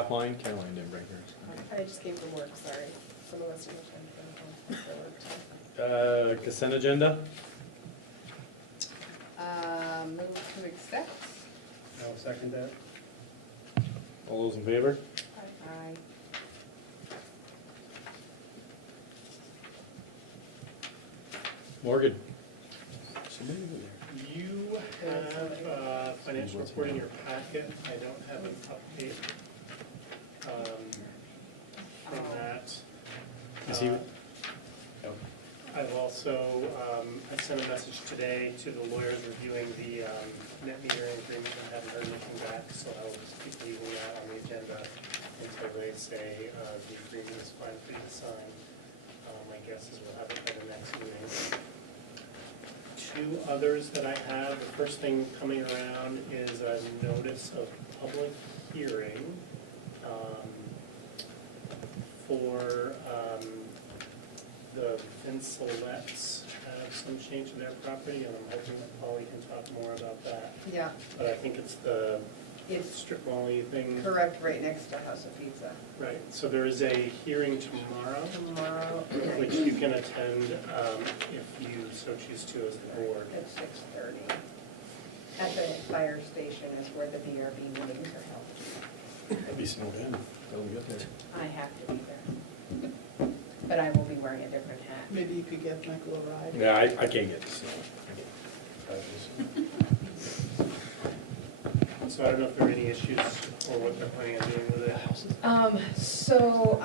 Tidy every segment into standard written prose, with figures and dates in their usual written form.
have mine, Caroline didn't bring hers. I just came from work, sorry. Some of us don't have time to go home for work. Consent agenda? Move to accept. I'll second that. All those in favor? Aye. Morgan? You have financial report in your packet. I don't have an update from that. Is he? I've also, I sent a message today to the lawyers reviewing the net metering agreement. I haven't heard anything back, so I will just keep leaving that on the agenda until they say the agreement is fine for you to sign. My guess is we'll have it by the next meeting. Two others that I have. The first thing coming around is a notice of public hearing for the Vincelets have some change to their property, and I'm hoping that Polly can talk more about that. Yeah, But I think it's the it's strip mall-y thing. correct, right next to House of Pizza. Right, so there is a hearing tomorrow, Tomorrow which night you can attend if you so choose to as the board. at 6:30. At the fire station is where the BRB meetings are held. That'd be snowed in. That'll be good there. I have to be there. But I will be wearing a different hat. Maybe you could give Michael a ride. Yeah, I can't get the snow. So I don't know if there are any issues or what they're planning on doing with it. So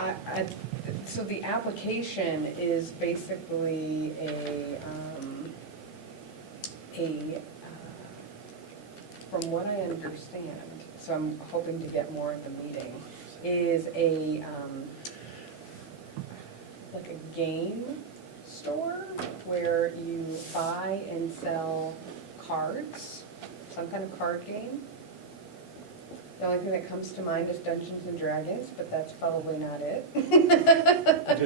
the application is basically from what I understand, so I'm hoping to get more at the meeting, is like a game store where you buy and sell cards, some kind of card game. The only thing that comes to mind is Dungeons and Dragons, but that's probably not it. It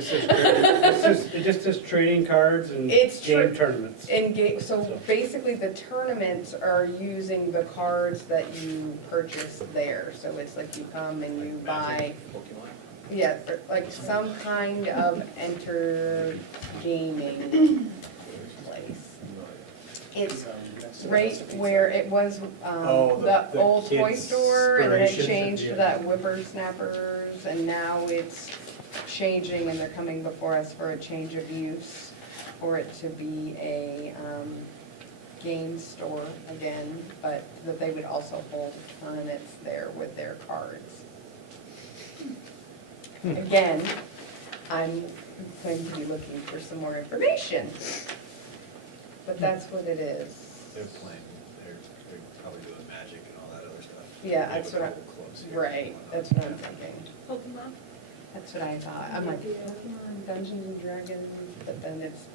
just says trading cards and It's game tournaments. So basically the tournaments are using the cards that you purchase there. So it's like you come and you buy, yeah, like some kind of gaming place. It's right where it was, the old toy kids' store, and then it Inspirations, changed to yeah. that Whippersnappers, and now it's changing, and they're coming before us for a change of use, for it to be a game store again, but that they would also hold tournaments there with their cards. Again, I'm going to be looking for some more information, but that's what it is. They're playing, they're probably doing Magic and all that other stuff. Yeah, They have that's a what couple clubs here. Right, that's what I'm thinking. Pokemon? That's what I thought. I'm like, Pokemon, Dungeons and Dragons, but then it's,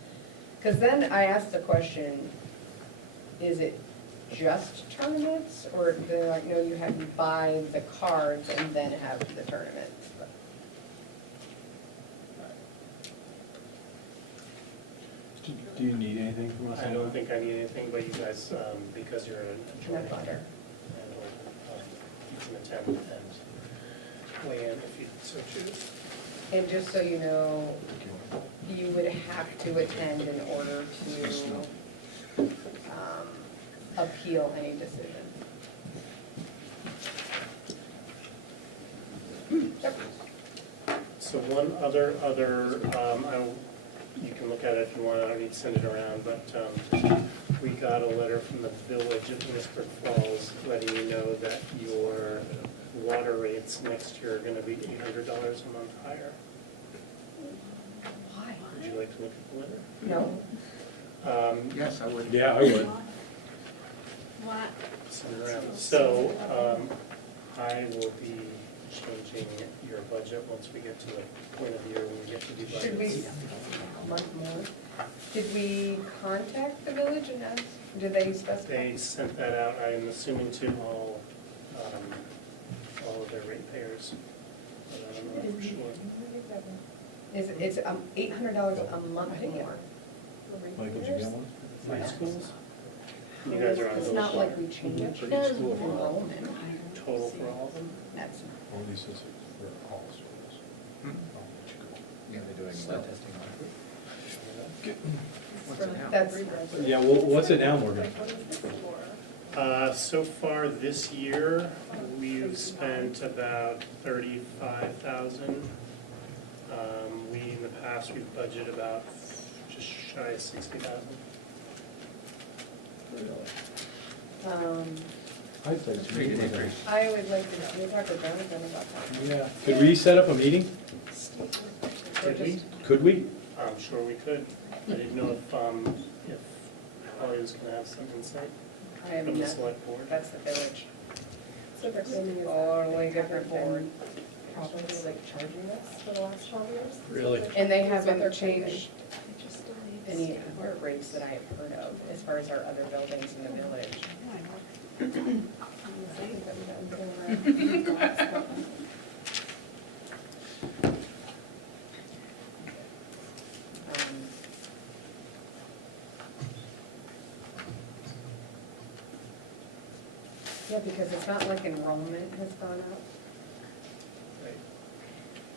because then I asked the question, is it just tournaments? Or they're like, no, you have to buy the cards and then have the tournaments. Do you need anything from us? I don't think I need anything, but you guys, because you're a joint Butter. you can attend and weigh in if you so choose. And just so you know, you would have to attend in order to appeal any decision. So one other, you can look at it if you want, I don't need to send it around, but we got a letter from the village of Enosburgh Falls letting you know that your water rates next year are gonna be $800 a month higher. Why? Would you like to look at the letter? No? Yes, I would. Yeah, I would. What? Send it around. So, I will be changing your budget once we get to the point of the year when we get to do budgets. Should we, a month more, did we contact the village and ask, did they specify? They sent that out, I'm assuming to all of their ratepayers, but I don't know for sure. It's $800 a month more. Mike, did you get one? My schools? You guys are on It's those not like we changed enrollment. total for all of them? That's, Only since it's for all schools. Yeah, they're doing blood testing on it. What's it now? that's, Yeah, well, what's it now, Morgan? So far this year, we've spent about 35,000. We, in the past, we've budgeted about just shy of 60,000. I'd say it's Pretty good increase. I would like to, can we talk to Jonathan about that? Yeah. Could we set up a meeting? Did we? Could we? I'm sure we could. I didn't know if Holly was gonna have some insight I have from the nothing. select board. That's the village. So they're claiming it's Totally different board. probably like charging us for the last 12 years. Really? And they That's what they're haven't claiming. changed any of the rates that I've heard of as far as our other buildings in the village. Um, Yeah, because it's not like enrollment has gone up. Right.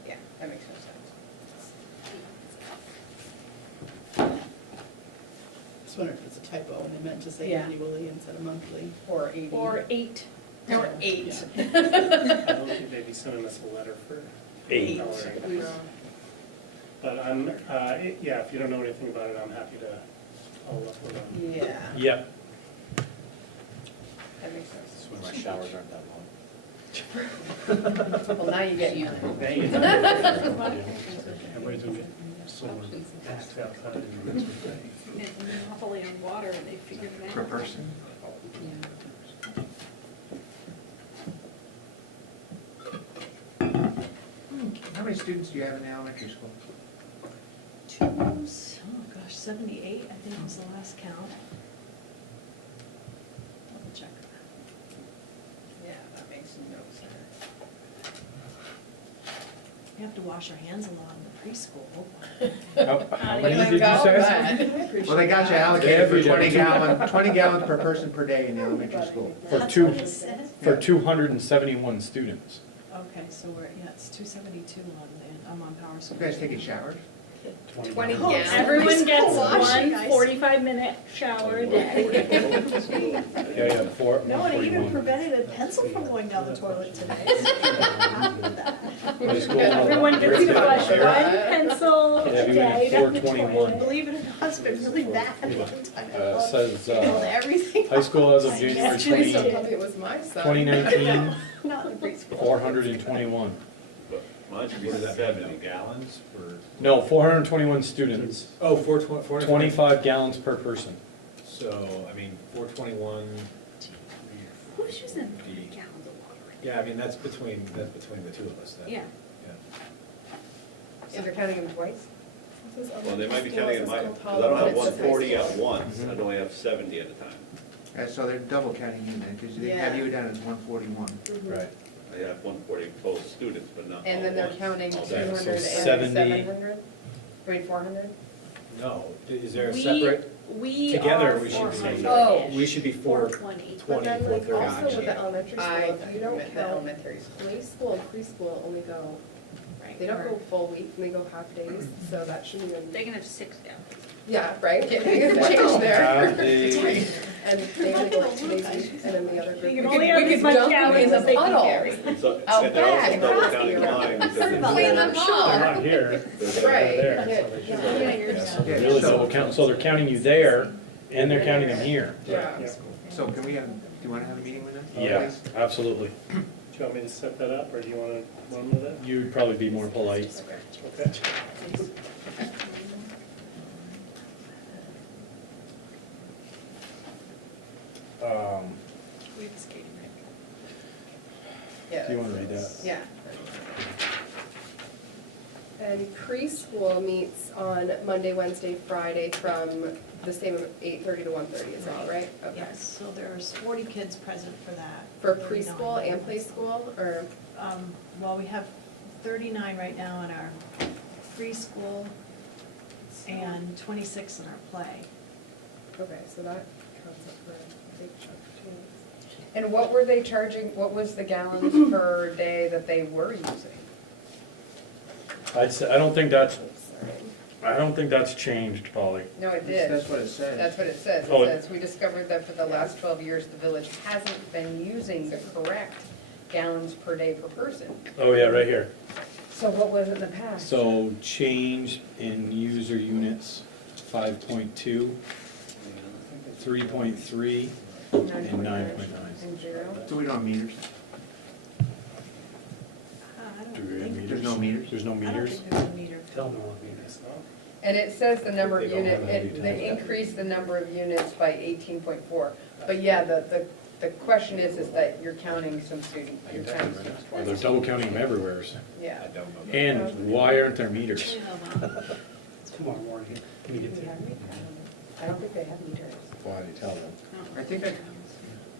Yeah, that makes no sense. Just wondering if it's a typo and they meant to say Yeah. annually instead of monthly. Or 80. Or 8. Or 8. I don't think they'd be sending us a letter for Eight. coloring. But I'm, yeah, if you don't know anything about it, I'm happy to follow up with them. Yeah, Yep. that makes sense. That's when my showers aren't that long. Well, now you get none. Everybody's gonna get solar taxed outside. Monopoly on water, and they figured it out. Per person? How many students do you have in the elementary school? Oh gosh, 78, I think was the last count. Double check. Yeah, that makes no sense. You have to wash your hands a lot in the preschool. How many did you say? Well, they got you allocated for 20 gallons per person per day in the elementary school. For That's two, what it said? for 271 students. Okay, so we're, yeah, it's 272 on, and I'm on power You school. guys taking showers? 20 Oh, gallons. everyone gets Washing, one guys. 45-minute shower a day. Yeah, four. No one even 41. prevented a pencil from going down the toilet today. High school, Everyone gets to flush one pencil Yeah, a we went at day down the 421. toilet. Believe it or not, it's been really bad one time. I looked, Says, filled everything. high school as of January Please don't 20, tell me it was my son. 2019, Not in preschool. 421. Mine should be 70 gallons for. No, 421 students, Oh, 420. 25 gallons per person. So, I mean, 421. Who's using D. gallons of water? Yeah, I mean, that's between the two of us then. Yeah. So they're counting them twice? Well, they might be counting in my, School because I don't have tolerance is 140 high at school. once, I only have 70 at a time. So they're double counting you then, because they have Yeah. you down as 141. Right. I have 140 total students, but not all And then they're at once. counting All 200 day. so and 70. 700? Wait, 400? No, is there a We- separate? We Together, are we should be- 400-ish. Oh. We should be 420. But then like 430. also with the elementary school, I if you don't meant the count elementary school. play school and preschool only go, Right. they don't go full week, they go half days, so that shouldn't even. They can have 6 gallons. Yeah, right, things have changed there. They- And they only go like 2 days a week, and then the other group. You can we only could- have we as could much dump them gallons in the as they can puddle. carry. So, Out and they're also back, double across counting here. mine because Clean they're them They're all. not here. they're Right. there, so they Yeah. should. Yeah, so they're really double count, so they're counting you there, and they're counting them here. Yeah. Yeah. So can we have, do you want to have a meeting with them? Yeah, absolutely. Do you want me to set that up, or do you want to run with it? You'd probably be more polite. Okay. We have a skating rink. Yeah. Do you want to read that? Yeah. And preschool meets on Monday, Wednesday, Friday from the same 8:30 to 1:30 as well, right? Okay. Yes, so there's 40 kids present for that. For 39 preschool and in play school, or? Well, we have 39 right now in our preschool and 26 in our play. Okay, so that comes up for a big chunk too. And what were they charging, what was the gallons per day that they were using? I'd say, I don't think that's, Sorry. I don't think that's changed, Polly. No, it did. That's what it says. That's what it says. Oh, It it- says, we discovered that for the last 12 years, the village hasn't been using the correct gallons per day per person. Oh, yeah, right here. So what was it in the past? So change in user units, 5.2, 3.3, and 9.9. And 0? So we don't have meters? I don't Do we have think- meters? There's no meters? There's no I don't meters? think there's a meter. Tell them what meters. And it says the number of They don't unit, have any they time. increased the number of units by 18.4. But yeah, the question is that you're counting some students, you're counting some Well, they're students. double counting them everywhere. Yeah. I don't know. And why aren't there meters? Yeah, well, Tomorrow morning, when you get there. I don't think they have meters. Why do you tell them? I think I,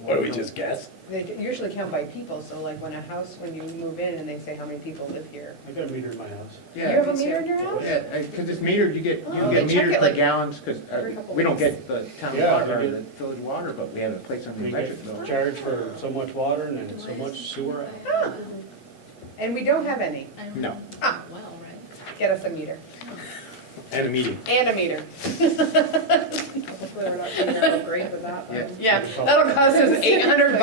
What, do we just guess? They usually count by people, so like when a house, when you move in and they say how many people live here. I got a meter in my house. You have yeah, a meter in your house? yeah, because it's metered, you get Oh, they check metered it per like gallons, because every couple we don't weeks. get the town Yeah, water we or do. the village water, but we have a place on the We electric get bill. charged for so much water and then so much sewer. And we don't have any. I don't No. know. Ah, Well, right. get us a meter. And a meeting. And a meter. Hopefully we're not doing that great with that one. Yeah, that'll cost us $800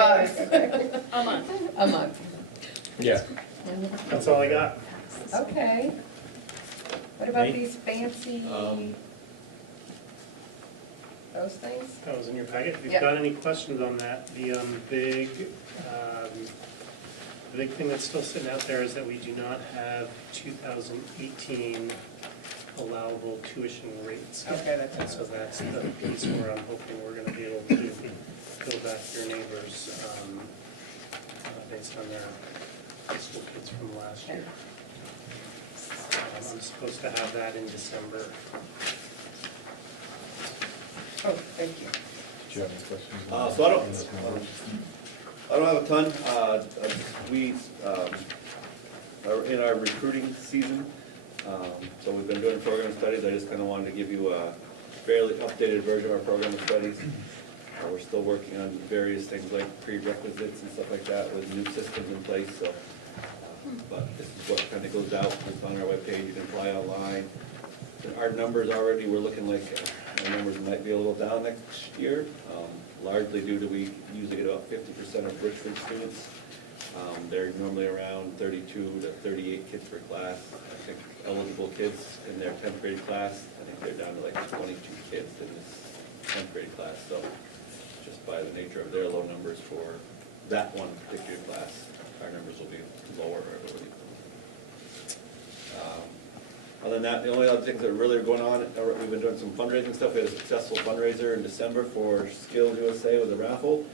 A month. a month. Yeah. That's all I got. Okay. What about Nate? these fancy, Um, those things? That was in your packet. If you've Yeah. got any questions on that, the big thing that's still sitting out there is that we do not have 2018 allowable tuition rates. Okay, that's. And so that's the piece where I'm hoping we're gonna be able to build back your neighbors, based on their school kids from last year. I'm supposed to have that in December. Oh, thank you. Do you have any questions? So I don't have a ton. We are in our recruiting season. So we've been doing program studies. I just kind of wanted to give you a fairly updated version of our program of studies. We're still working on various things like prerequisites and stuff like that with new systems in place, so. But this is what kind of goes out, it's on our webpage, you can apply online. Our numbers already, we're looking like, our numbers might be a little down next year, largely due to we usually get about 50% of Richford students. They're normally around 32 to 38 kids per class. I think eligible kids in their 10th grade class, I think they're down to like 22 kids in this 10th grade class. So just by the nature of their low numbers for that one particular class, our numbers will be lower, I believe. Other than that, the only other things that really are going on, we've been doing some fundraising stuff. We had a successful fundraiser in December for Skills USA with a raffle.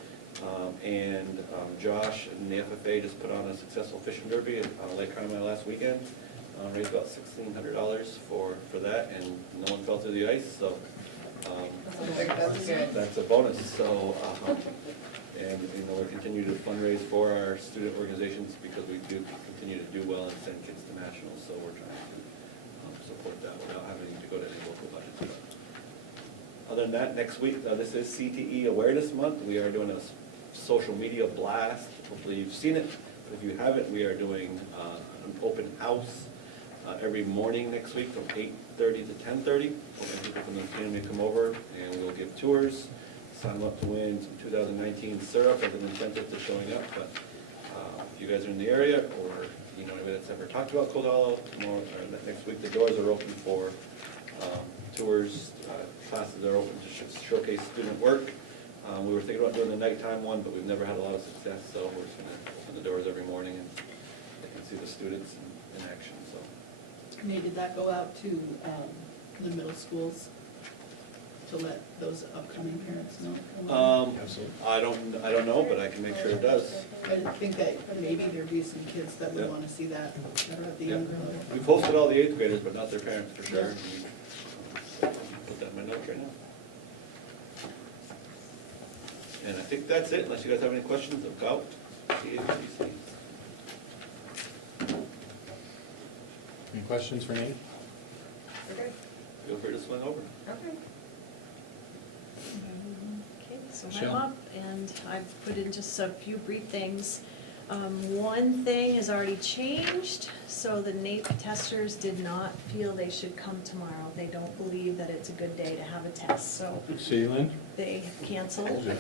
Josh and the FFA just put on a successful fishing derby on Lake Carmel last weekend. Raised about $1,600 for that, and no one fell through the ice, so That's good. that's a bonus. So, and we'll continue to fundraise for our student organizations because we do continue to do well and send kids to nationals. So we're trying to support that without having to go to any local budgets. But other than that, next week, this is CTE Awareness Month. We are doing a social media blast. Hopefully you've seen it, but if you haven't, we are doing an open house every morning next week from 8:30 to 10:30. People from the community come over and we'll give tours, sign them up to win some 2019 syrup as an incentive to showing up. But if you guys are in the area or you know anybody that's ever talked about Cold Hollow, tomorrow or next week the doors are open for tours. Classes are open to showcase student work. We were thinking about doing the nighttime one, but we've never had a lot of success, so we're just gonna open the doors every morning and they can see the students in action, so. Maybe that go out to the middle schools to let those upcoming parents know? I don't know, but I can make sure it does. I think that maybe there'd be some kids that would Yeah. want to see that are at the Yeah. younger level. We posted all the 8th graders, but not their parents for sure. Put that in my notes right now. And I think that's it, unless you guys have any questions about CHBC. Any questions for Nate? Okay. Feel free to swing over. Okay. So Michelle? I'm up, and I've put in just a few brief things. One thing has already changed, so the NAEP testers did not feel they should come tomorrow. They don't believe that it's a good day to have a test, so See you, Lynn? they canceled.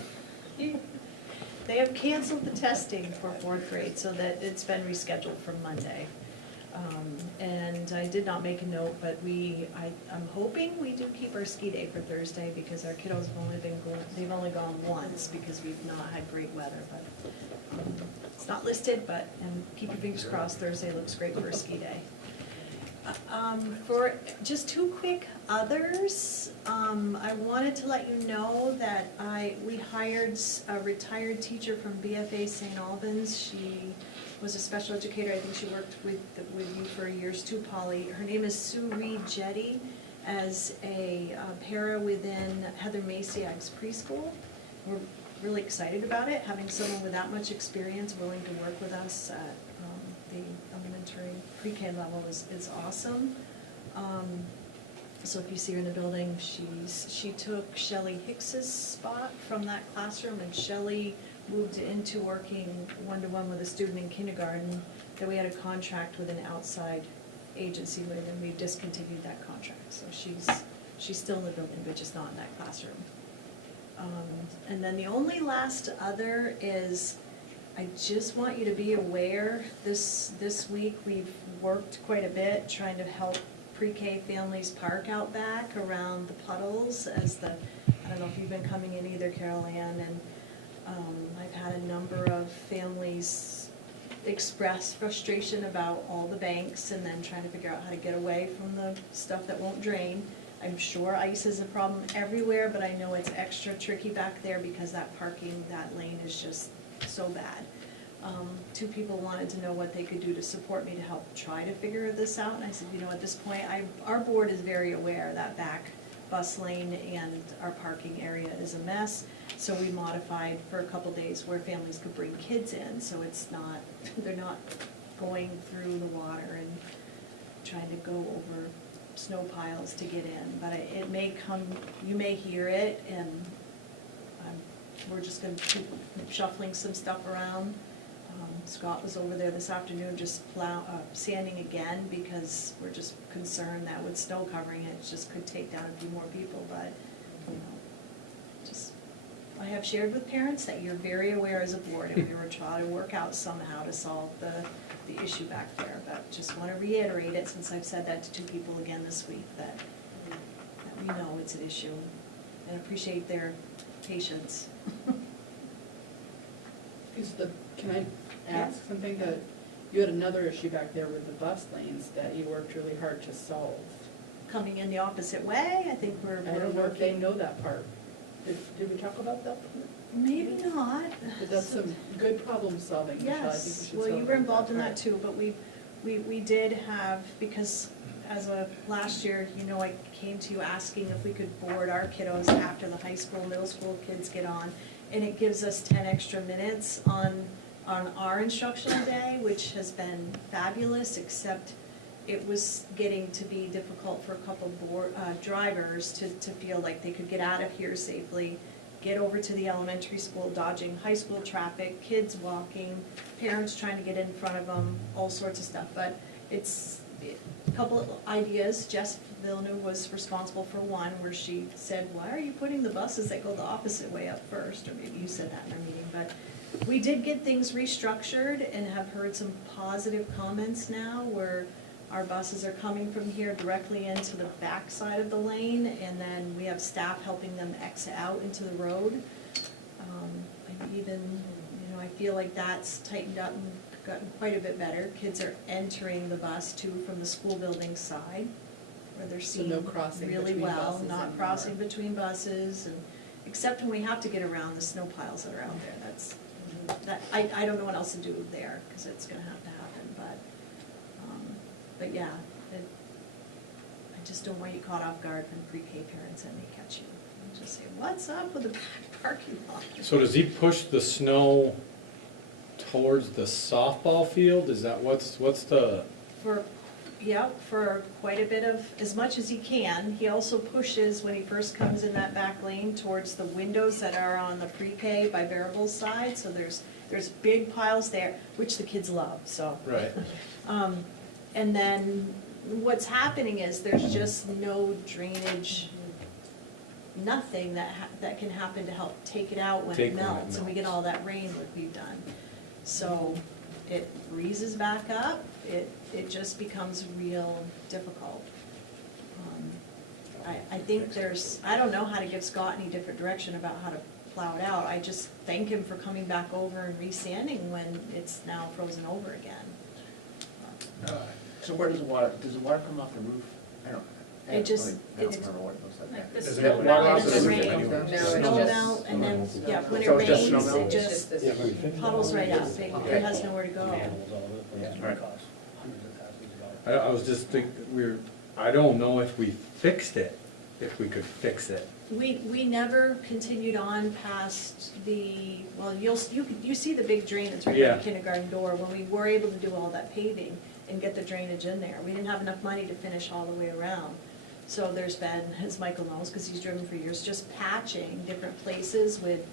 They have canceled the testing for fourth grade, so that it's been rescheduled for Monday. And I did not make a note, but I'm hoping we do keep our ski day for Thursday, because our kiddos they've only gone once, because we've not had great weather, but it's not listed, and keep your fingers crossed, Thursday looks great for a ski day. For just two quick others, I wanted to let you know that we hired a retired teacher from BFA St. Albans. She was a special educator. I think she worked with you for years too, Polly. Her name is Sue Reed Jetty, as a para within Heather Masiak's preschool. We're really excited about it, having someone with that much experience willing to work with us at the elementary pre-K level is awesome. So if you see her in the building, she took Shelley Hicks's spot from that classroom, and Shelley moved into working one-to-one with a student in kindergarten that we had a contract with an outside agency with, and we discontinued that contract. So she's still in the building, but just not in that classroom. And then the only last other is, I just want you to be aware, this week we've worked quite a bit trying to help pre-K families park out back around the puddles, I don't know if you've been coming in either, Carol Ann, and I've had a number of families express frustration about all the banks and then trying to figure out how to get away from the stuff that won't drain. I'm sure ice is a problem everywhere, but I know it's extra tricky back there because that lane is just so bad. Two people wanted to know what they could do to support me to help try to figure this out, and I said, at this point, our board is very aware that back bus lane and our parking area is a mess, so we modified for a couple days where families could bring kids in, so they're not going through the water and trying to go over snow piles to get in, but it may come, you may hear it, and we're just gonna keep shuffling some stuff around. Scott was over there this afternoon just sanding again, because we're just concerned that with snow covering it, just could take down a few more people, but, I have shared with parents that you're very aware as a board, and we were trying to work out somehow to solve the issue back there, but just want to reiterate it, since I've said that to two people again this week, that we know it's an issue, and appreciate their patience. Can I ask something? That you had another issue back there with the bus lanes that you worked really hard to solve. Coming in the opposite way, I think we're I don't know if they working. know that part. Did we talk about that? Maybe not. But that's some good problem solving, Michelle. I think we Yes, should well, you were celebrate involved in that part. too, but we did have, because last year, I came to you asking if we could board our kiddos after the high school, middle school kids get on, and it gives us 10 extra minutes on our instructional day, which has been fabulous, except it was getting to be difficult for a couple drivers to feel like they could get out of here safely, get over to the elementary school, dodging high school traffic, kids walking, parents trying to get in front of them, all sorts of stuff. But it's a couple of ideas. Jess Villeneuve was responsible for one, where she said, why are you putting the buses that go the opposite way up first? Or maybe you said that in our meeting, but we did get things restructured and have heard some positive comments now, where our buses are coming from here directly into the back side of the lane, and then we have staff helping them exit out into the road. And even, I feel like that's tightened up and gotten quite a bit better. Kids are entering the bus too from the school building side, where they're So seen no crossing really between well, buses not anymore. crossing between buses, and except when we have to get around the snow piles that are out there. I don't know what else to do there, because it's gonna have to happen, but yeah, I just don't want you caught off guard when pre-K parents and they catch you. And just say, what's up with the back parking lot? So does he push the snow towards the softball field? Is that what's the, Yep, for quite a bit of, as much as he can. He also pushes, when he first comes in that back lane, towards the windows that are on the pre-K by Barable's side, so there's big piles there, which the kids love, so. Right. And then what's happening is there's just no drainage, nothing that can happen to help take it out when it melts, and we get all that rain like we've done. So it freezes back up, it just becomes real difficult. I think I don't know how to give Scott any different direction about how to plow it out. I just thank him for coming back over and re-sanding when it's now frozen over again. So where does the water come off the roof? I don't remember what it looks like. Like the Is it snow water melt off and the the roof? rain. No, it's Snow just. melt, and then, yeah, when it So it's just rains, snow it melt? just puddles right up, it has nowhere to go. Manholes all over the place, Right. it costs hundreds of thousands of dollars. I was just thinking, I don't know if we fixed it, if we could fix it. We never continued on past well, you see the big drain that's right by Yeah. the kindergarten door, when we were able to do all that paving and get the drainage in there. We didn't have enough money to finish all the way around. So there's been, as Michael knows, because he's driven for years, just patching different places with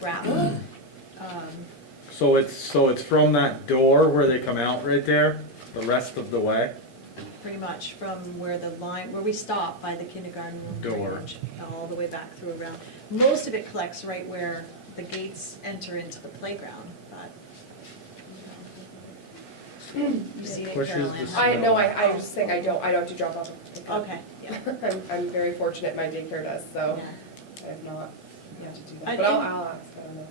gravel. So it's from that door where they come out right there, the rest of the way? Pretty much from where we stop by the kindergarten room Door. drainage, all the way back through around. Most of it collects right where the gates enter into the playground, but, you see it, Pushes the Carolyn? snow. I know, I was just saying, I don't do drop off and pick up. Okay, yeah, I'm very fortunate my daycare does, so yeah. I have not had to do I that, but I'll think- ask, I don't know.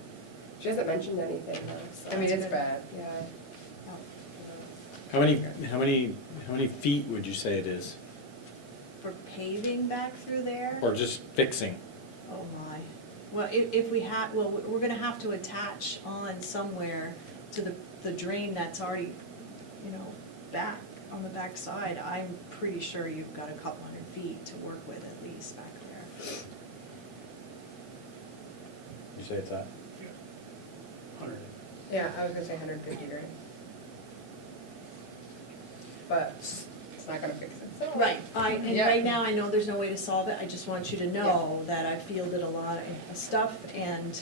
She hasn't mentioned anything though, so. I mean, it's bad. Yeah. How many feet would you say it is? For paving back through there? Or just fixing? Oh my. Well, if we have, well, we're gonna have to attach on somewhere to the drain that's already, back, on the back side. I'm pretty sure you've got a couple hundred feet to work with at least back there. You say it's that? 100. Yeah, I was gonna say 150 grand. But it's not gonna fix itself. Right, and Yeah. right now, I know there's no way to solve it. I just want you to know that I fielded a lot of stuff and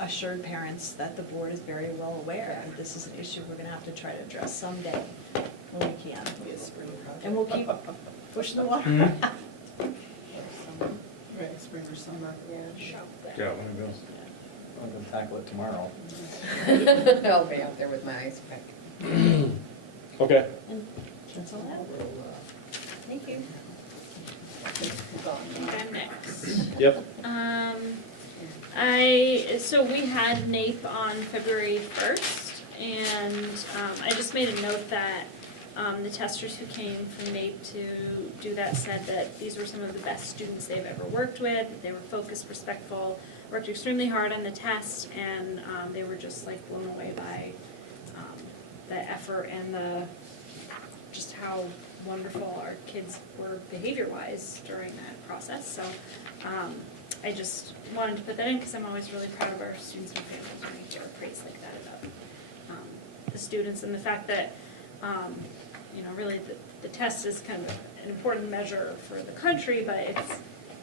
assured parents that the board is very well aware that this is an issue we're gonna have to try to address someday when we can. And we'll keep pushing the water. Right, spring or summer. Yeah. Yeah, when it goes. I'm gonna tackle it tomorrow. I'll be out there with my ice pick. Okay. And that's all I have. Thank you. I'm next. Yep. So we had NAEP on February 1st, and I just made a note that the testers who came from NAEP to do that said that these were some of the best students they've ever worked with. They were focused, respectful, worked extremely hard on the test, and they were just like blown away by the effort and just how wonderful our kids were behavior-wise during that process. So I just wanted to put that in because I'm always really proud of our students and families when we hear praise like that about the students, and the fact that really the test is kind of an important measure for the country, but it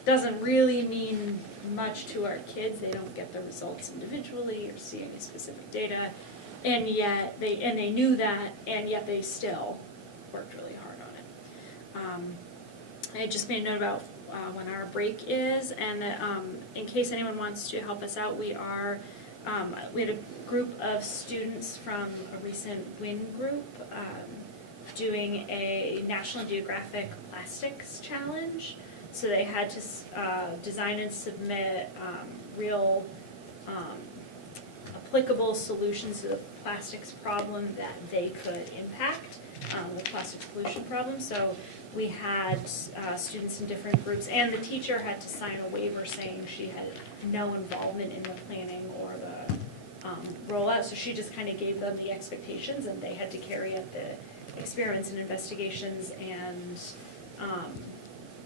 doesn't really mean much to our kids. They don't get the results individually or see any specific data, and yet they knew that, and yet they still worked really hard on it. I just made a note about when our break is, and in case anyone wants to help us out, we had a group of students from a recent WIN group doing a National Geographic Plastics Challenge. So they had to design and submit real applicable solutions to the plastics problem that they could impact, the plastics pollution problem. So we had students in different groups, and the teacher had to sign a waiver saying she had no involvement in the planning or the rollout. So she just kind of gave them the expectations, and they had to carry out the experiments and investigations and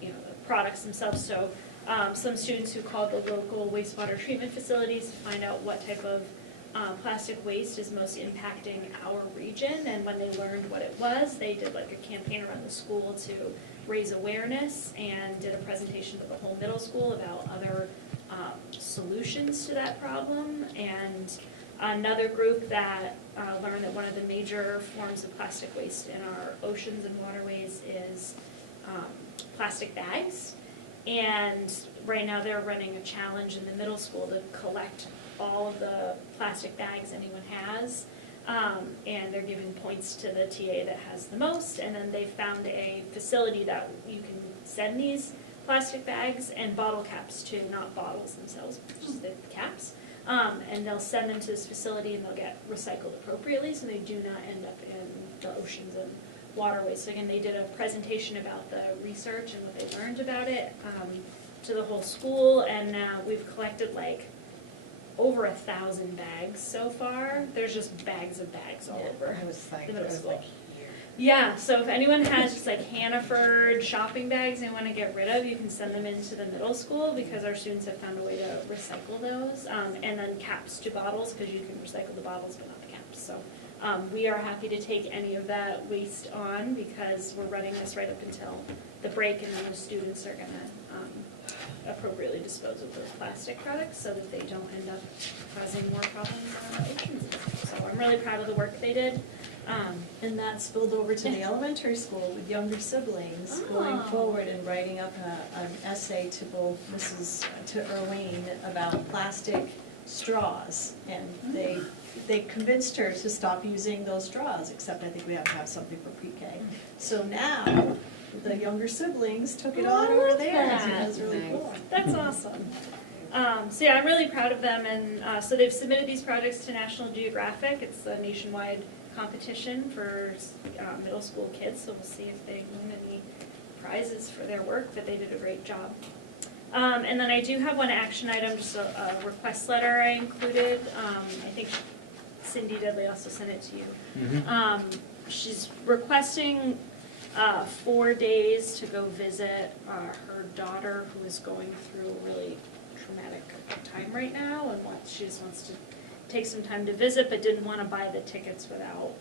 the products themselves. So some students who called the local wastewater treatment facilities to find out what type of plastic waste is most impacting our region, and when they learned what it was, they did like a campaign around the school to raise awareness and did a presentation to the whole middle school about other solutions to that problem. And another group that learned that one of the major forms of plastic waste in our oceans and waterways is plastic bags. And right now they're running a challenge in the middle school to collect all of the plastic bags anyone has. And they're giving points to the TA that has the most. And then they found a facility that you can send these plastic bags and bottle caps to, not bottles themselves, just the caps. And they'll send them to this facility and they'll get recycled appropriately, so they do not end up in the oceans and waterways. So again, they did a presentation about the research and what they learned about it to the whole school, and now we've collected like over 1,000 bags so far. There's just bags of bags all over. I was like, the it middle was school. like here. Yeah, so if anyone has just like Hannaford shopping bags they want to get rid of, you can send them into the middle school because our students have found a way to recycle those. And then caps to bottles, because you can recycle the bottles but not the caps. So we are happy to take any of that waste on because we're running this right up until the break, and then the students are going to appropriately dispose of those plastic products so that they don't end up causing more problems on the oceans. So I'm really proud of the work they did. And that spilled over to the elementary school with younger siblings going Oh. forward and writing up an essay to both to Erwin about plastic straws. And they convinced her to stop using those straws, except I think we have to have something for pre-K. So now, the younger siblings took it on over there, so that was really Nice. cool. That's awesome. So yeah, I'm really proud of them, and so they've submitted these projects to National Geographic. It's a nationwide competition for middle school kids, so we'll see if they win any prizes for their work, but they did a great job. And then I do have one action item, just a request letter I included. I think Cindy Dudley also sent it to you. She's requesting 4 days to go visit her daughter, who is going through a really traumatic time right now, and she just wants to take some time to visit, but didn't want to buy the tickets without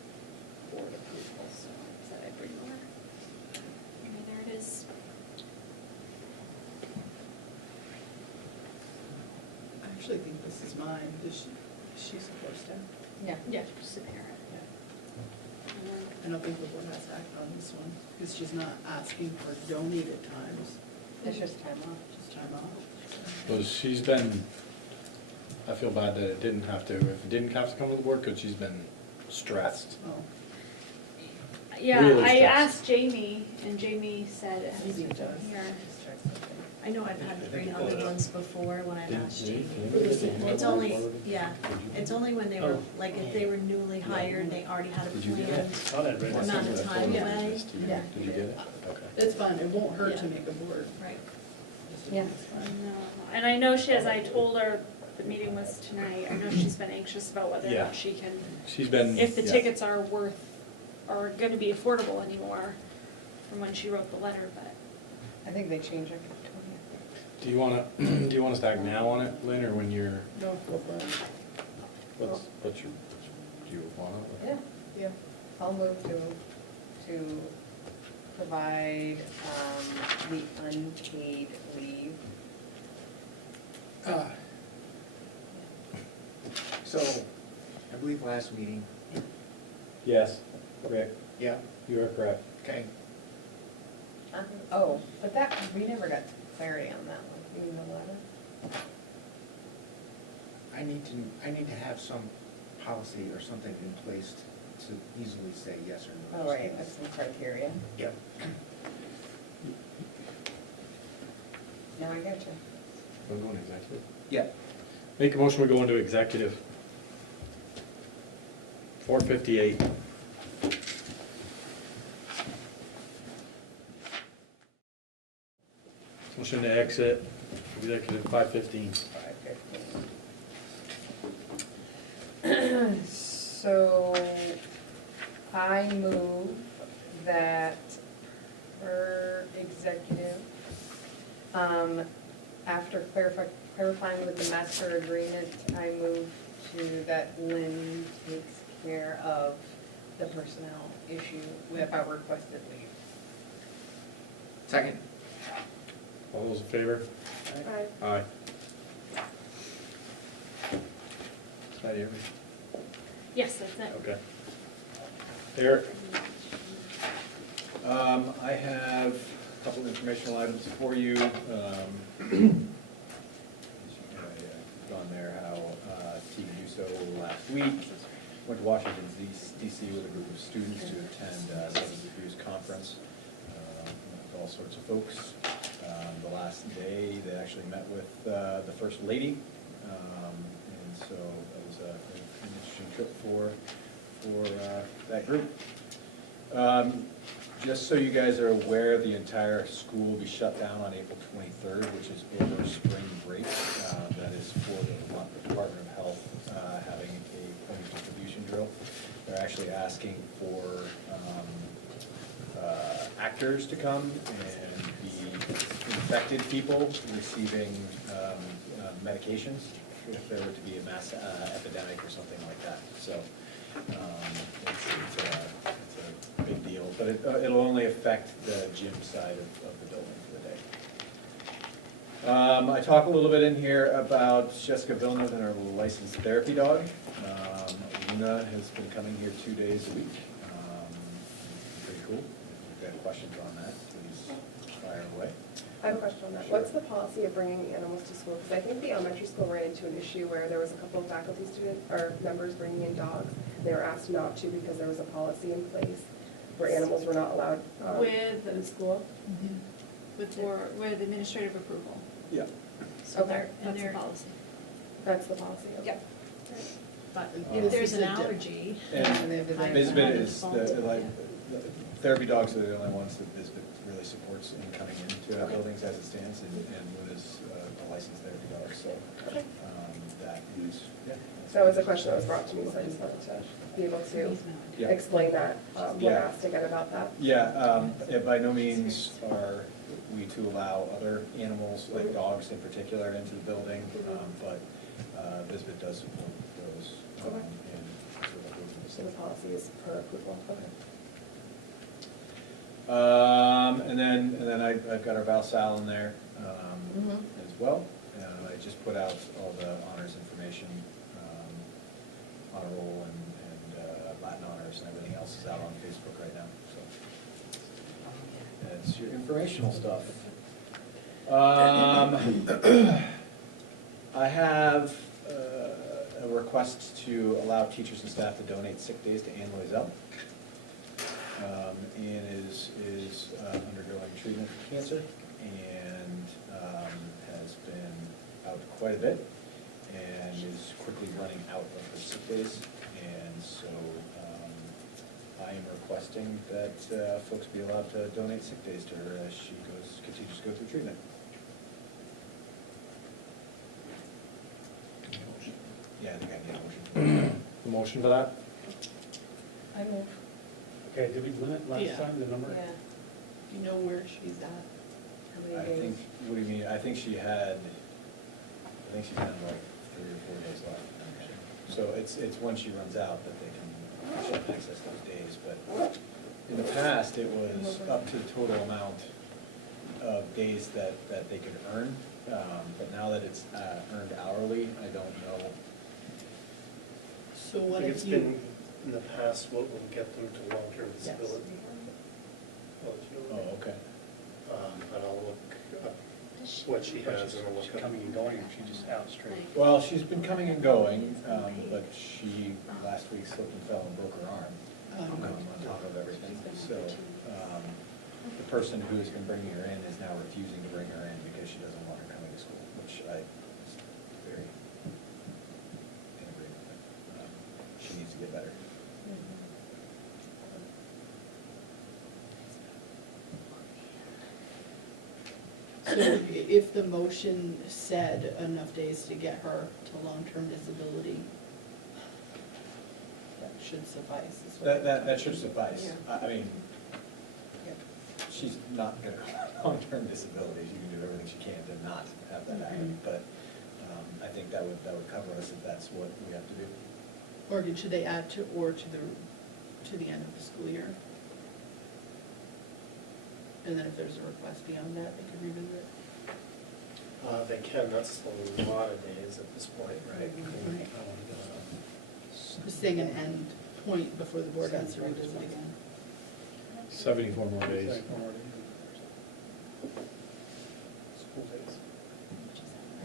board approval, so I said I'd bring over. Okay, there it is. I actually think this is mine. Is she supposed to? Yeah. Yeah, just a parent. I don't think the board has to act on this one, because she's not asking for donated times, It's just time off. just time off. Well, she's been, I feel bad that it didn't have to, if it didn't have to come to the board, because she's been stressed. Oh, Yeah, Really I stressed. asked Jamie, and Jamie said it has to Maybe it come does. here. I know I've had to bring other ones before when I've asked Jamie. Didn't- It's only, yeah, it's only when they were, like, if they were newly hired, they already had a Did you get planned it? Saw that red. amount of time Yeah. away. Yeah. Did you get it? Okay. it's fine, it won't hurt to make a board. Right. Yeah. It's I fine. know. And I know she has, I told her the meeting was tonight, I know she's been anxious about whether or Yeah. not she can, She's been. if the yeah. tickets are are gonna be affordable anymore from when she wrote the letter, but. I think they changed it. Do you wanna, do you want us to act now on it, Lynn, or when you're, No, go for it. what's your, do you wanna? Yeah, yeah. I'll move to provide the unpaid leave. So, I believe last meeting, Yes, correct. yeah, You are correct. okay. Oh, but we never got clarity on that one, even the letter. I need to have some policy or something in place to easily say yes or no. Oh, right, that's some criteria. Yep. Now I got you. We're going executive. Yeah. Make a motion, we go into executive. 4:58. Motion to exit, executive 5:15. 5:15. So I move that per executive, after clarifying with the master agreement, I move to that Lynn takes care of the personnel issue with our requested leave. Second. All those in favor? Aye. Aye. Is that you? Yes, that's it. Okay. Eric? I have a couple of informational items for you. As you know, I put on there how Team Uso last week went to Washington DC with a group of students to attend Substance Abuse Conference with all sorts of folks. The last day, they actually met with the First Lady, and so that was an interesting trip for that group. Just so you guys are aware, the entire school will be shut down on April 23rd, which is over spring break. That is for the Department of Health having a point of distribution drill. They're actually asking for actors to come and be infected people receiving medications if there were to be a mass epidemic or something like that. So it's a big deal, but it'll only affect the gym side of the building for the day. I talk a little bit in here about Jessica Villeneuve and her licensed therapy dog. Luna has been coming here 2 days a week. Pretty cool. If you have questions on that, please fire away. I have a question on that. What's the policy of bringing animals to school? Because I think the elementary school ran into an issue where there was a couple of faculty or members bringing in dogs. They were asked not to because there was a policy in place where animals were not allowed With- in the school. With administrative approval. Yeah. So Okay. there, that's And the there- policy. That's the policy. Okay. Yep. But This if there's is an a dip. allergy. And I- Bisbit I is, default, like, yeah. the therapy dogs are the only ones that Bisbit really supports in coming into our Okay. buildings as it stands, and Luna's a licensed therapy dog, so Okay. that is, yeah. That was a question that was brought to me, so I just wanted to be able to Yeah. explain that, when Yeah. asked again about that. Yeah, by no means are we to allow other animals, like dogs in particular, into the building, but Bisbit does support those. Okay. And sort of goes into So the policy is per approval. Okay. And then I've got our Valsal in there Mhm. as well. I just put out all the honors information, honor roll and Latin honors and everything else is out on Facebook right now, so. That's your informational stuff. I have a request to allow teachers and staff to donate sick days to Ann Loisel. Ann is undergoing treatment for cancer and has been out quite a bit and is quickly running out of her sick days. And so I am requesting that folks be allowed to donate sick days to her as she continues to go through treatment. Yeah, I think I need a motion. The motion for that? I move. Okay, did we limit Yeah. last time, the number? Yeah. Do you know where she's at? How many I days? think, what do you mean, I think she had like 3 or 4 days left. So it's when she runs out that they can access those days, but in the past, it was up to the total amount of days that they could earn. But now that it's earned hourly, I don't know. So I what think if it's you, been, in the past, what will get them to long-term Yes. disability. Oh, okay. But I'll look up what she But has and I'll she's look up. coming and going, or she just out straight? Well, she's been coming and going, but she last week slipped and fell and broke her arm on top of everything. So the person who has been bringing her in is now refusing to bring her in because she doesn't want her coming to school, which I is very in agreement with. She needs to get better. so if the motion said enough days to get her to long-term disability, that should suffice, is what That should suffice. Yeah. I mean, she's not gonna go on long-term disability. She can do everything she can to not have that happen, but I think that would cover us if that's what we have to do. Or should they add to the end of the school year? And then if there's a request beyond that, they could revisit. They can, that's a lot of days at this point, right? Right. Just saying an end point before the board has to revisit again. 74 more days. School days.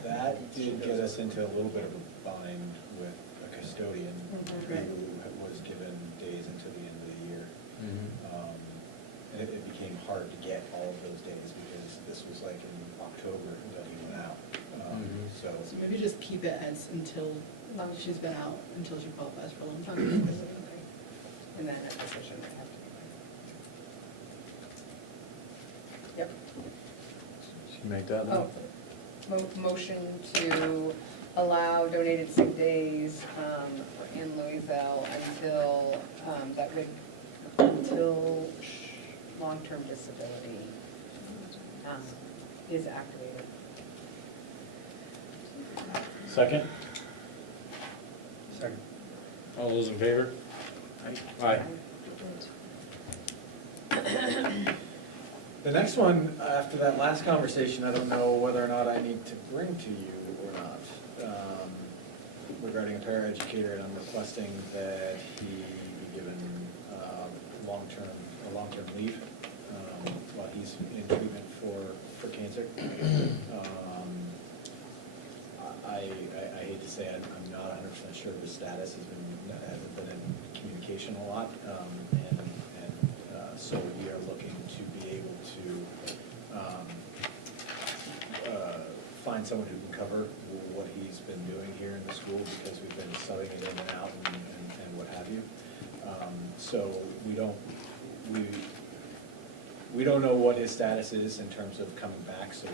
That did get us into a little bit of a bind with a custodian Right. who was given days until the end of the year. It became hard to get all of those days because this was like in October that he went out. So, So maybe just keep it as until she's been out, until she qualifies for long-term. And then a decision may have to be made. Yep. Should you make that Oh, up? motion to allow donated sick days in Louisville until long-term disability is activated. Second? Second. All those in favor? Aye. the next one, after that last conversation, I don't know whether or not I need to bring to you or not, regarding a paraeducator, and I'm requesting that he be given long-term leave while he's in treatment for cancer. I hate to say it, I'm not 100% sure of his status. Hasn't been in communication a lot, so we are looking to be able to find someone who can cover what he's been doing here in the school, because we've been subbing it in and out and what have you. So we don't know what his status is in terms of coming back, so we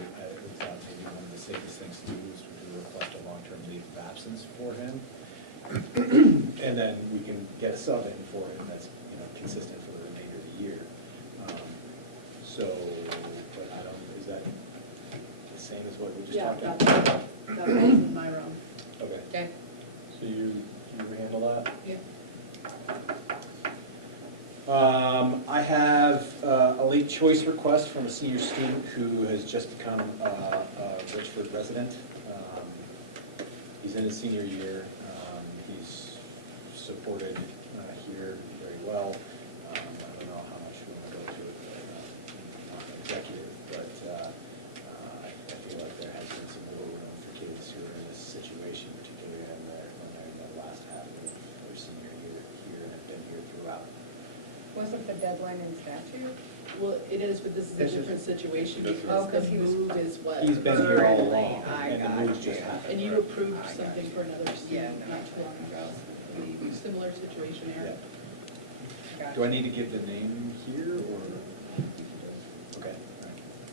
thought maybe one of the safest things to do is to request a long-term leave of absence for him. And then we can get a sub in for him that's consistent for the remainder of the year. But I don't, is that the same as what we just Yeah, talked about? that falls in my realm. Okay, Okay. so you handle that? Yeah. I have a late choice request from a senior student who has just become a Richford resident. He's in his senior year. He's supported here very well. I don't know how much we want to go to it, not an executive, but I feel like there has been some wiggle room for kids who are in this situation, particularly when they're in the last half of their senior year here and have been here throughout. Wasn't the deadline in statute? Well, it is, but this is a different situation Oh, because 'cause the he was- move is what? He's been here all along, I and the got move's just you. happened. And you approved I got something you. for another Yeah, student no. not too long ago. A similar situation here. Do I need to give the name here, or? Okay.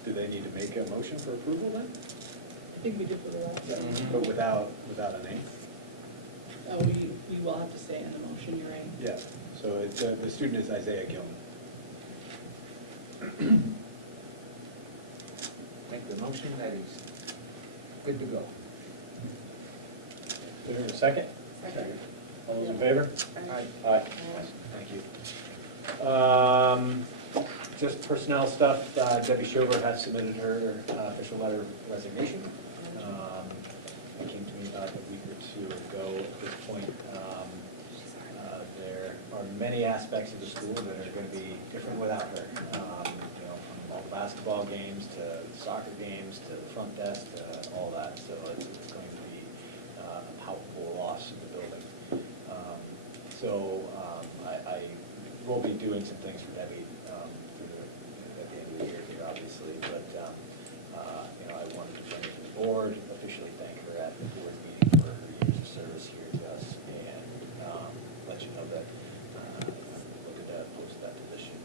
Do they need to make a motion for approval then? I think we did for the last one. But without a name? We will have to say in the motion, you're right. Yeah. So it's, the student is Isaiah Gilman. Make the motion, that is good to go. Do we have a second? Second. All those in favor? Aye. Aye. Thank you. Just personnel stuff, Debbie Schover has submitted her official letter of resignation. It came to me about a week or two ago. At this point, there are many aspects of the school that are going to be different without her. From all basketball games to soccer games to the front desk to all that. So it's going to be a palpable loss of the building. I will be doing some things for Debbie at the end of the year here, obviously, but I wanted to bring it to the board, officially thank her at the board meeting for her years of service here to us, and let you know that look at that, post that position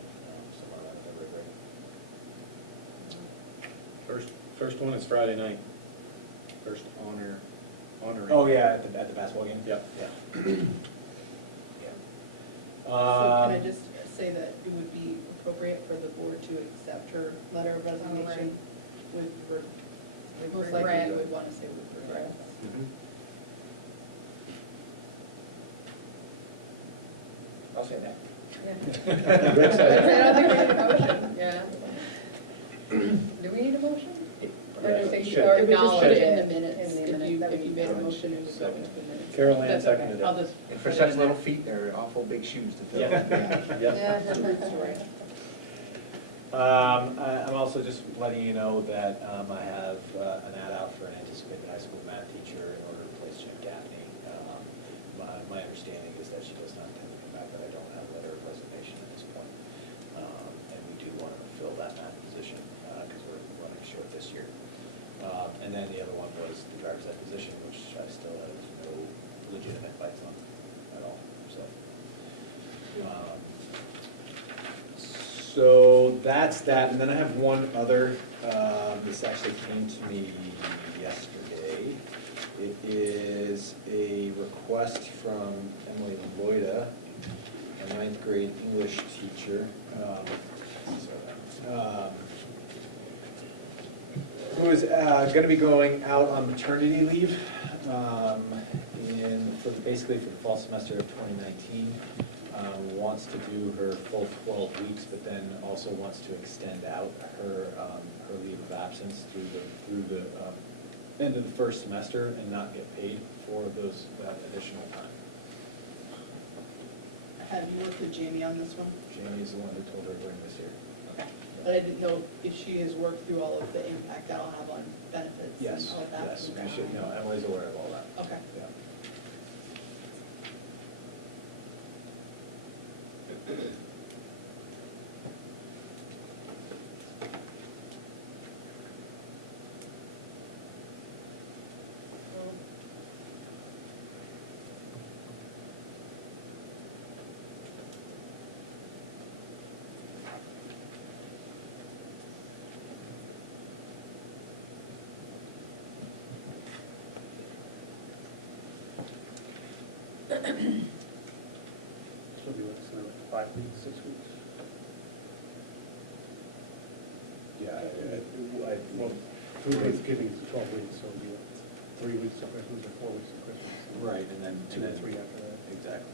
somewhere around the river. First one is Friday night. First honoring. Oh, yeah, at the basketball game? Yep. Yeah. So can I just say that it would be appropriate for the board to accept her letter of resignation with, most likely you would want to say with regrets. I'll say that. I don't think we need a motion, yeah. Do we need a motion? Or just say, Should. or If we just put acknowledge it in it the minutes, in the if minutes, you made a motion, it would go into the minutes. Carol Ann That's okay. seconded it. I'll just. And for put it such in little there. feet, they're awful big shoes to fill. Yeah. Yeah. Right. I'm also just letting you know that I have an ad out for an anticipated high school math teacher in order to replace Jim Gaffney. My understanding is that she does not intend to come back, but I don't have a letter of resignation at this point. And we do want to fill that math position because we're running short this year. And then the other one was the driver's ed position, which I still have no legitimate bites on at all, so. So that's that, and then I have one other, this actually came to me yesterday. It is a request from Emily Loida, a ninth grade English teacher. Who is going to be going out on maternity leave basically for the fall semester of 2019. Wants to do her full 12 weeks, but then also wants to extend out her leave of absence through the end of the first semester and not get paid for that additional time. Have you worked with Jamie on this one? Jamie's the one who told her to bring this here. Okay. But I didn't know if she has worked through all of the impact that'll have on benefits Yes, and all of that. yes, we should, no, Emily's aware of all that. Okay. Yeah. So be like, so 5 weeks, 6 weeks? Yeah, Well, through Thanksgiving is 12 weeks, so it'll be like 3 weeks of Christmas or 4 weeks of Christmas. right, and then. 2 or 3 after that. Exactly.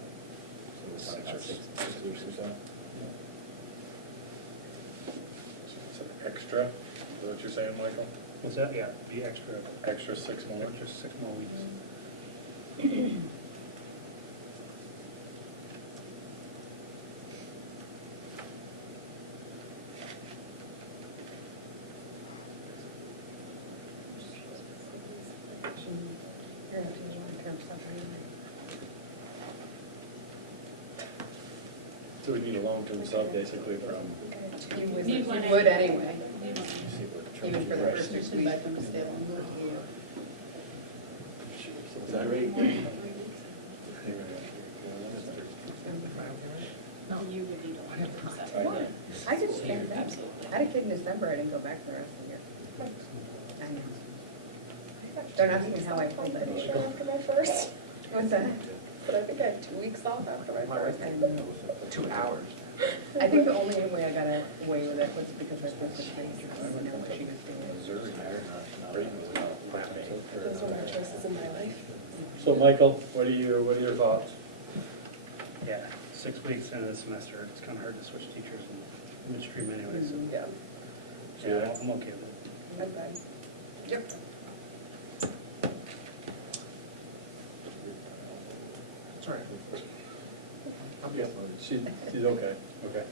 So we're talking about six weeks or so. So extra, is that what you're saying, Michael? What's that? Yeah, be extra, Extra 6 more? just 6 more weeks. You're gonna have to do long-term stuff anyway. So we need a long-term sub basically from. You would anyway, See what even for the first 6 Should weeks. back them to stay longer. Is that right? No, you would need a long-term set. What? I just think that, I had a kid in December, I didn't go back the rest of the year. I know. Don't ask me how I pulled that issue. After my first, What's that? but I think I had 2 weeks off after my first. I know. 2 hours. I think the only way I got away with it was because my sister Tracy didn't know what she was doing. Missouri, Those were my choices in my life. So Michael, what are your thoughts? Yeah, 6 weeks into the semester, it's kind of hard to switch teachers in midstream anyway, so. Yeah, Yeah, I'm okay with it. I'm fine. Yep. It's all right. She's okay, okay.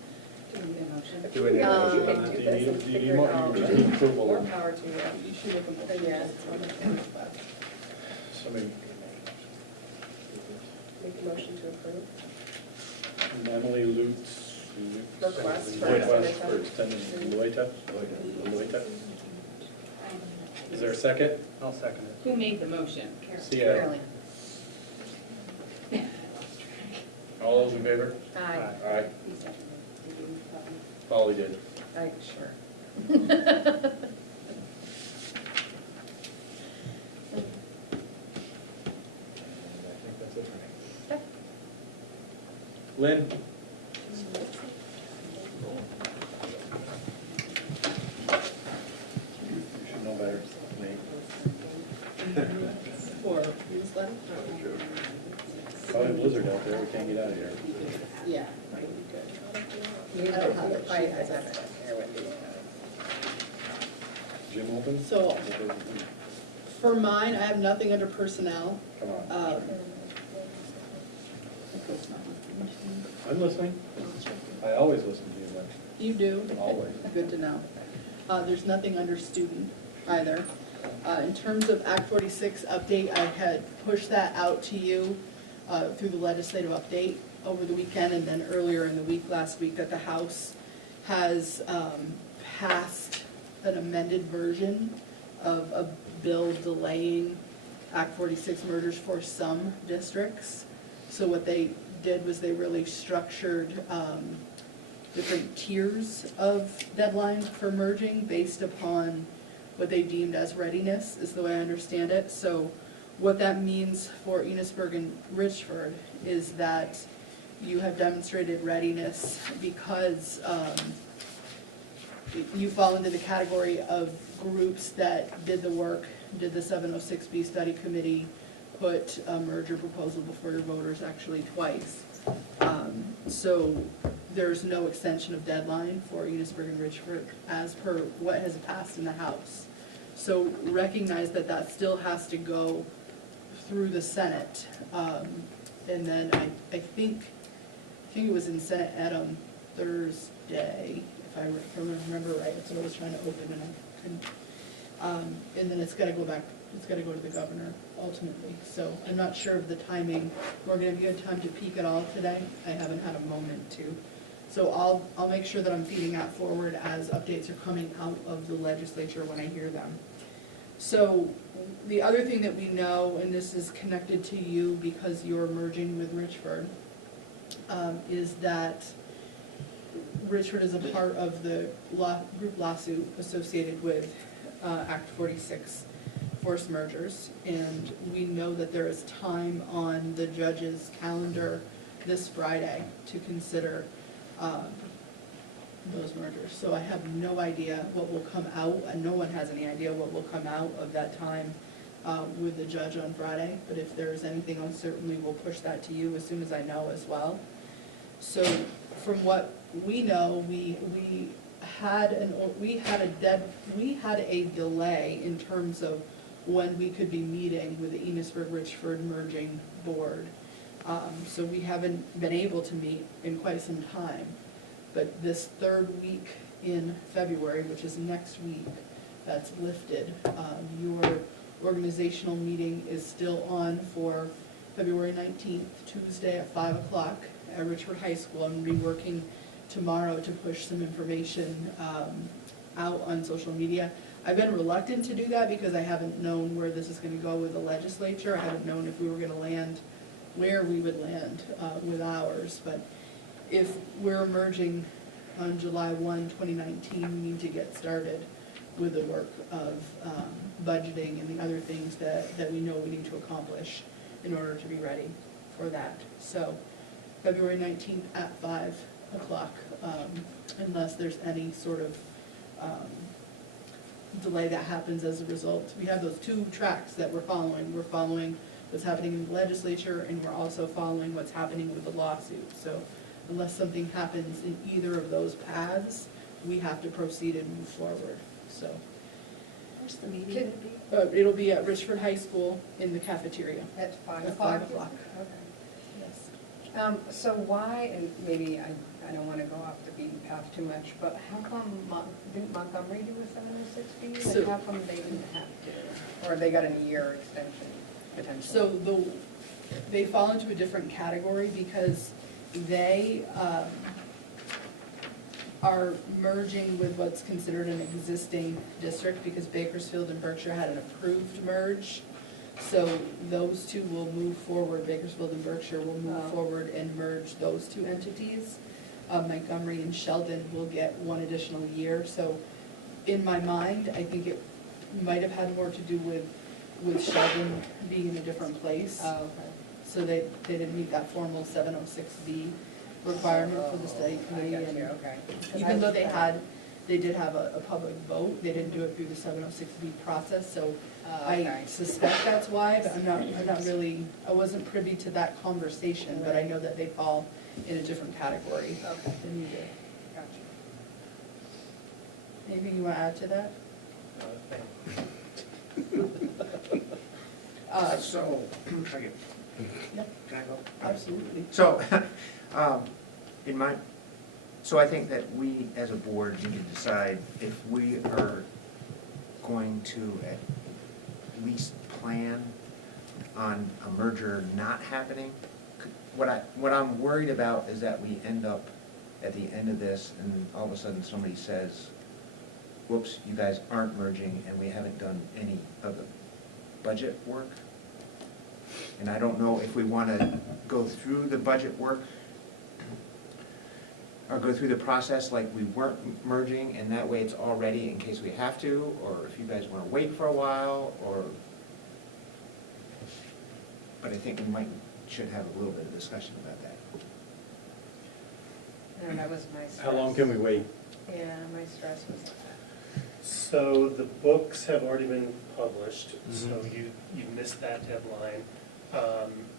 Do we need a motion? Do we need a motion You on can that? do Do you this need, and do you need figure it more, out. you just need approval? More power to you. You should make a motion. Yeah. Somebody. Make a motion to approve. And Emily Lutz. Request for Request for extended extended Loita. Loita. Is there a second? I'll second it. Who made the motion? Sia. Carolyn. All those in favor? Aye. Aye. Polly did. Aye, sure. I think that's it for me. Lynn? You should know better than me. Probably blizzard out there, we can't get out of here. Yeah. I don't have it, I have it here with me. Gym open? So for mine, I have nothing under personnel. Come on. Um, I'm listening. I always listen to you, Lynn. You do? Always. Good to know. There's nothing under student either. In terms of Act 46 update, I had pushed that out to you through the legislative update over the weekend, and then earlier in the week, last week, that the House has passed an amended version of a bill delaying Act 46 mergers for some districts. So what they did was they really structured different tiers of deadlines for merging based upon what they deemed as readiness, is the way I understand it. So what that means for Enosburgh and Richford is that you have demonstrated readiness because you fall into the category of groups that did the work, did the 706B study committee, put a merger proposal before your voters actually twice. So there's no extension of deadline for Enosburgh and Richford as per what has passed in the House. So recognize that that still has to go through the Senate. And then I think it was in Senate Edom Thursday, if I remember right. That's what I was trying to open and I couldn't. And then it's gotta go back, it's gotta go to the governor ultimately. So I'm not sure of the timing. Morgan, have you had time to peek at all today? I haven't had a moment to. So I'll make sure that I'm feeding that forward as updates are coming out of the legislature when I hear them. So the other thing that we know, and this is connected to you because you're merging with Richford, is that Richford is a part of the group lawsuit associated with Act 46 forced mergers. And we know that there is time on the judge's calendar this Friday to consider those mergers. So I have no idea what will come out, and no one has any idea what will come out of that time with the judge on Friday. But if there's anything else, certainly we'll push that to you as soon as I know as well. So from what we know, we had a delay in terms of when we could be meeting with the Enosburgh-Richford merging board. So we haven't been able to meet in quite some time. But this third week in February, which is next week, that's lifted. Your organizational meeting is still on for February 19th, Tuesday at 5 o'clock at Richford High School. I'm going to be working tomorrow to push some information out on social media. I've been reluctant to do that because I haven't known where this is going to go with the legislature. I haven't known if we were going to land, where we would land with ours. But if we're merging on July 1, 2019, we need to get started with the work of budgeting and the other things that we know we need to accomplish in order to be ready for that. So February 19th at 5 o'clock, unless there's any sort of delay that happens as a result. We have those two tracks that we're following. We're following what's happening in the legislature, and we're also following what's happening with the lawsuit. So unless something happens in either of those paths, we have to proceed and move forward. So Where's the meeting gonna be? it'll be at Richford High School in the cafeteria. At 5 At o'clock? 5 o'clock. Okay. Yes. So why, and maybe I don't want to go off the beaten path too much, but how come, didn't Montgomery do a 706B? So- And how come they didn't have to? Or they got a year extension potentially? So they fall into a different category because they are merging with what's considered an existing district because Bakersfield and Berkshire had an approved merge. So those two will move forward, Bakersfield and Berkshire will move forward and merge those two entities. Montgomery and Sheldon will get one additional year. So in my mind, I think it might have had more to do with Sheldon being in a different place. Oh, okay. So they didn't meet that formal 706B requirement for the study committee. I got and you, okay. even though they did have a public vote, they didn't do it through the 706B process. So Okay. I suspect that's why, but I'm not really, I wasn't privy to that conversation, but I know that they fall in a different category Okay. than you did. Gotcha. Anything you want to add to that? So, Yep, can I go? absolutely. So, in my, so I think that we, as a board, need to decide if we are going to at least plan on a merger not happening. What I'm worried about is that we end up at the end of this, and all of a sudden somebody says, whoops, you guys aren't merging, and we haven't done any of the budget work. And I don't know if we want to go through the budget work or go through the process like we weren't merging, and that way it's all ready in case we have to, or if you guys want to wait for a while, or, but I think we should have a little bit of discussion about that. No, that was my stress. How long can we wait? Yeah, my stress was that. So the books have already been published, so Mhm. you missed that deadline.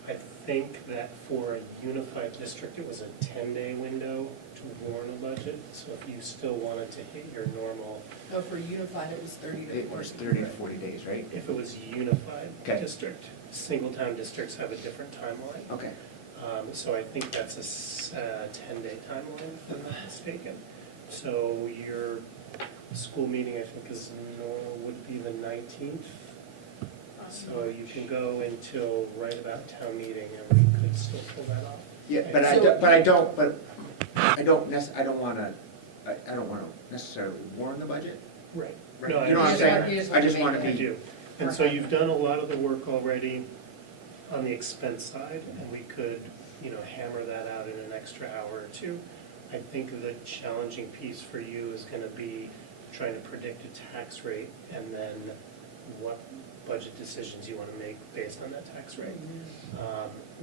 I think that for a unified district, it was a 10-day window to warn a budget. So if you still wanted to hit your normal, No, for unified, it was 30 to 40. It was 30 to 40 days, right? if it was unified Okay. district, single-town districts have a different timeline. Okay. So I think that's a 10-day timeline, if I'm not mistaken. So your school meeting, I think, would be the 19th. So you can go until right about town meeting, and we could still pull that off. Yeah, but I don't want to necessarily warn the budget. Right. You know what I'm saying? I just want to You be, do. And so you've done a lot of the work already on the expense side, and we could, hammer that out in an extra hour or two. I think the challenging piece for you is gonna be trying to predict a tax rate and then what budget decisions you wanna make based on that tax rate.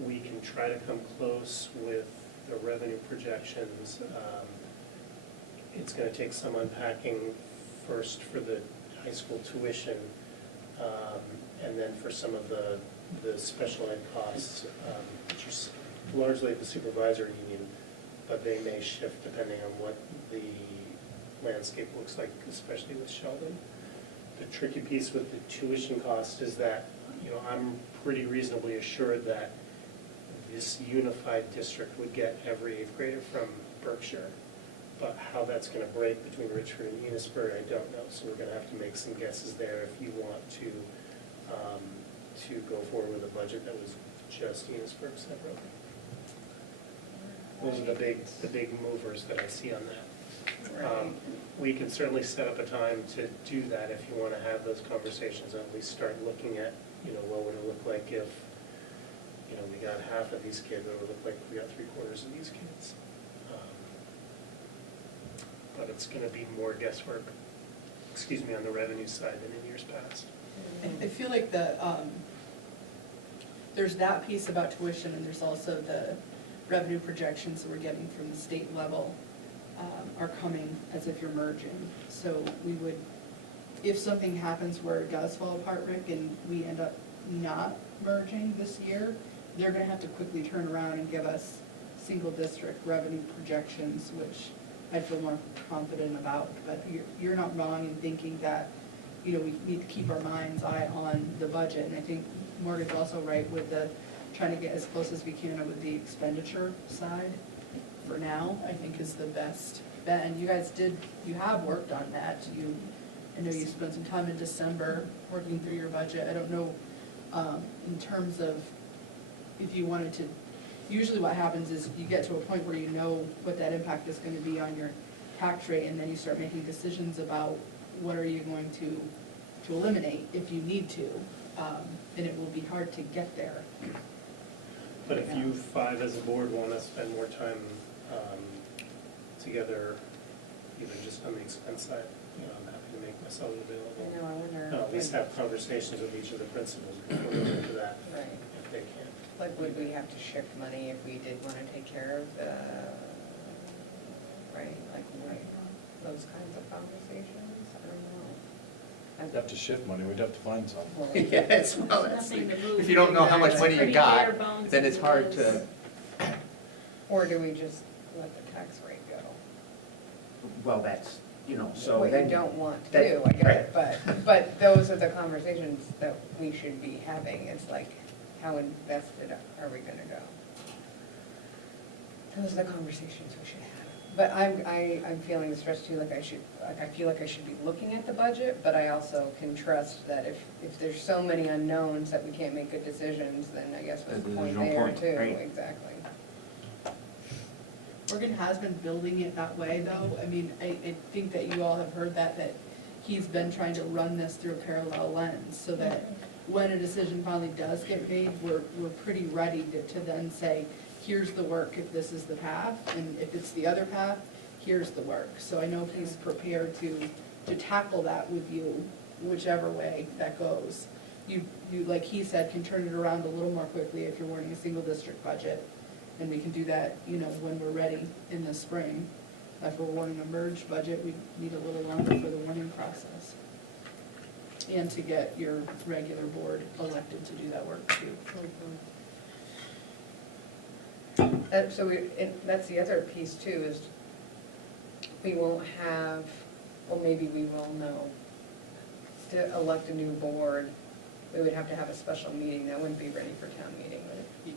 We can try to come close with the revenue projections. It's gonna take some unpacking first for the high school tuition, and then for some of the special ed costs, which are largely at the supervisory union, but they may shift depending on what the landscape looks like, especially with Sheldon. The tricky piece with the tuition cost is that, I'm pretty reasonably assured that this unified district would get every eighth grader from Berkshire. But how that's gonna break between Richford and Enosburgh, I don't know, so we're gonna have to make some guesses there if you want to go forward with a budget that was just Enosburgh separate. Those are the big movers that I see on that. We can certainly set up a time to do that if you want to have those conversations and at least start looking at, what would it look like if, we got half of these kids, what would it look like if we got 3/4 of these kids? But it's going to be more guesswork, on the revenue side than in years past. I feel like there's that piece about tuition, and there's also the revenue projections that we're getting from the state level are coming as if you're merging. So we would, if something happens where it does fall apart, Rick, and we end up not merging this year, they're gonna have to quickly turn around and give us single district revenue projections, which I feel more confident about. But you're not wrong in thinking that, we need to keep our mind's eye on the budget. And I think Morgan's also right with trying to get as close as we can with the expenditure side for now, I think is the best bet. And you guys you have worked on that. I know you spent some time in December working through your budget. I don't know, in terms of if you wanted to, usually what happens is you get to a point where you know what that impact is going to be on your tax rate, and then you start making decisions about what are you going to eliminate if you need to, and it will be hard to get there. But if you five as a board want to spend more time together, even just on the expense side, I'm happy to make myself available. I know, I wonder. At least have conversations with each of the principals before we get to that, Right. if they can. Like, would we have to shift money if we did want to take care of those kinds of conversations? I don't know. We'd have to shift money, we'd have to find some. Yes, well, There's that's, nothing to move if you don't know how much here. money It's you pretty got, bare bones then as it's it hard is. to, Or do we just let the tax rate go? well, that's, you know, so What then. you don't want to that- do, I get it, right. but those are the conversations that we should be having. It's like, how invested are we gonna go? Those are the conversations we should have. But I'm feeling the stress too, like I feel like I should be looking at the budget, but I also can trust that if there's so many unknowns that we can't make good decisions, then I guess what's the There's point no there point, too, right. exactly. Oregon has been building it that way, though. I mean, I think that you all have heard that he's been trying to run this through a parallel lens, so that when a decision finally does get made, we're pretty ready to then say, here's the work if this is the path, and if it's the other path, here's the work. So I know he's prepared to tackle that with you, whichever way that goes. You, like he said, can turn it around a little more quickly if you're warning a single district budget. And we can do that, you know, when we're ready in the spring. If we're warning a merged budget, we need a little longer for the warning process. And to get your regular board elected to do that work too. That's the other piece too, is we won't have, well, maybe we will know, to elect a new board, we would have to have a special meeting, that wouldn't be ready for town meeting, would it?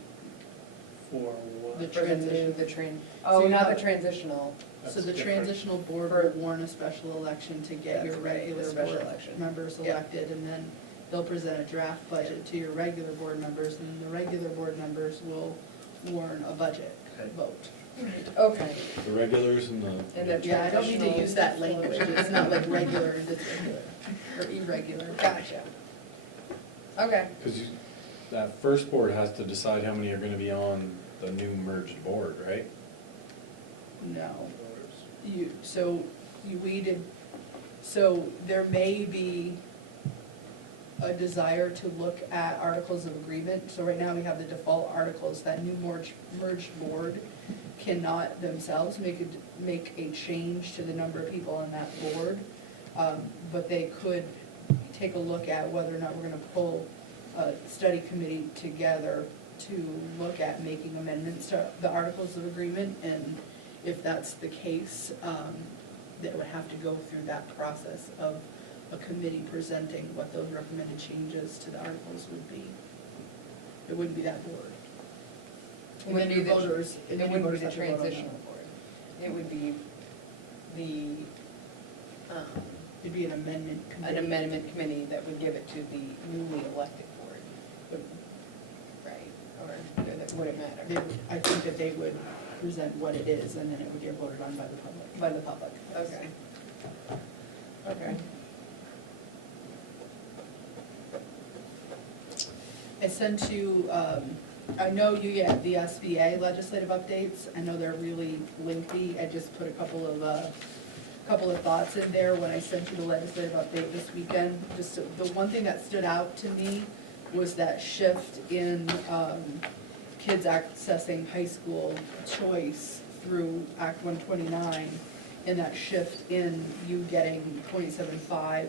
For what? The For transition. oh, So you not the have- transitional, So the That's different. transitional board will warn a special election to get your That's right, regular the special board election. members Yeah. elected, and then they'll present a draft budget to your regular board members, and the regular board members will warn a budget vote. okay. The regulars and And the Yeah, I don't need to transitional- use that language, it's not like regular, it's regular, or irregular. Gotcha. Okay, Because that first board has to decide how many are gonna be on the new merged board, right? No. So there may be a desire to look at articles of agreement. So right now we have the default articles, that new merged board cannot themselves make a change to the number of people on that board. But they could take a look at whether or not we're gonna pull a study committee together to look at making amendments to the articles of agreement. And if that's the case, that would have to go through that process of a committee presenting what those recommended changes to the articles would be. It wouldn't be that board. And then your voters, it wouldn't be the transitional board, it would be the, It'd be an amendment committee. an amendment committee that would give it to the newly elected board. Right, or would it matter? I think that they would present what it is, and then it would get voted on by the public. By the public, okay. Okay. I sent you, I know you get the SBA legislative updates. I know they're really lengthy. I just put a couple of thoughts in there when I sent you the legislative update this weekend. Just the one thing that stood out to me was that shift in kids accessing high school choice through Act 129, and that shift in you getting 0.75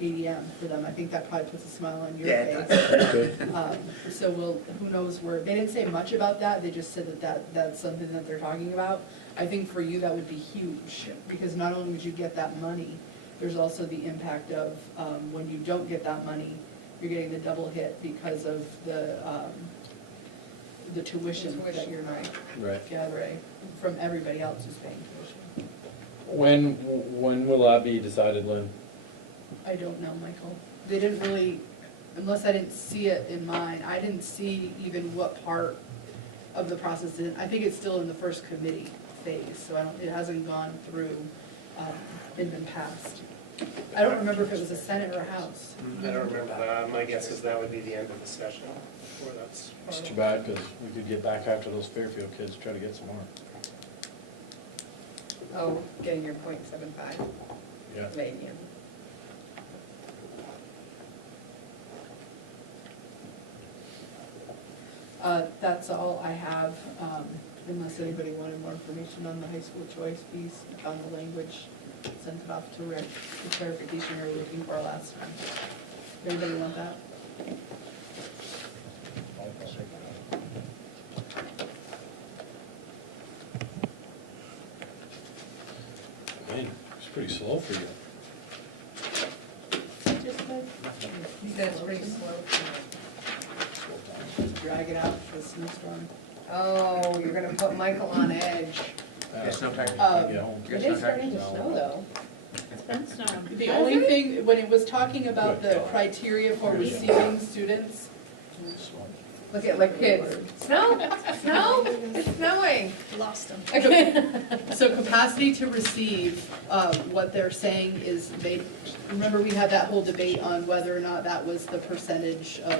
ADM for them. I think that probably puts a smile on your Yeah, face. So who knows where, they didn't say much about that, they just said that's something that they're talking about. I think for you, that would be huge, because not only would you get that money, there's also the impact of, when you don't get that money, you're getting the double hit because of the tuition that you're not Right. gathering from everybody else who's paying tuition. When will that be decided, Lynn? I don't know, Michael. They didn't really, unless I didn't see it in mine, I didn't see even what part of the process is. I think it's still in the first committee phase, so it hasn't gone through, and been passed. I don't remember if it was a Senate or a House. I don't remember that. My guess is that would be the end of the session, or that's. It's too bad, because we could get back after those Fairfield kids, try to get some more. Oh, getting your 0.75, Yeah. maybe. That's all I have, unless anybody wanted more information on the high school choice piece, on the language sent it off to Rick, the clarification we were looking for last time. Anybody want that? Man, it's pretty slow for you. He said it's pretty slow. Drag it out for the snowstorm. Oh, you're gonna put Michael on edge. It's no time. Get home. It is starting to snow though. It's been snowing. The only thing, when it was talking about the criteria for receiving students, Look at kids. Snow, snow, it's snowing. Lost them. so capacity to receive, what they're saying is remember we had that whole debate on whether or not that was the percentage of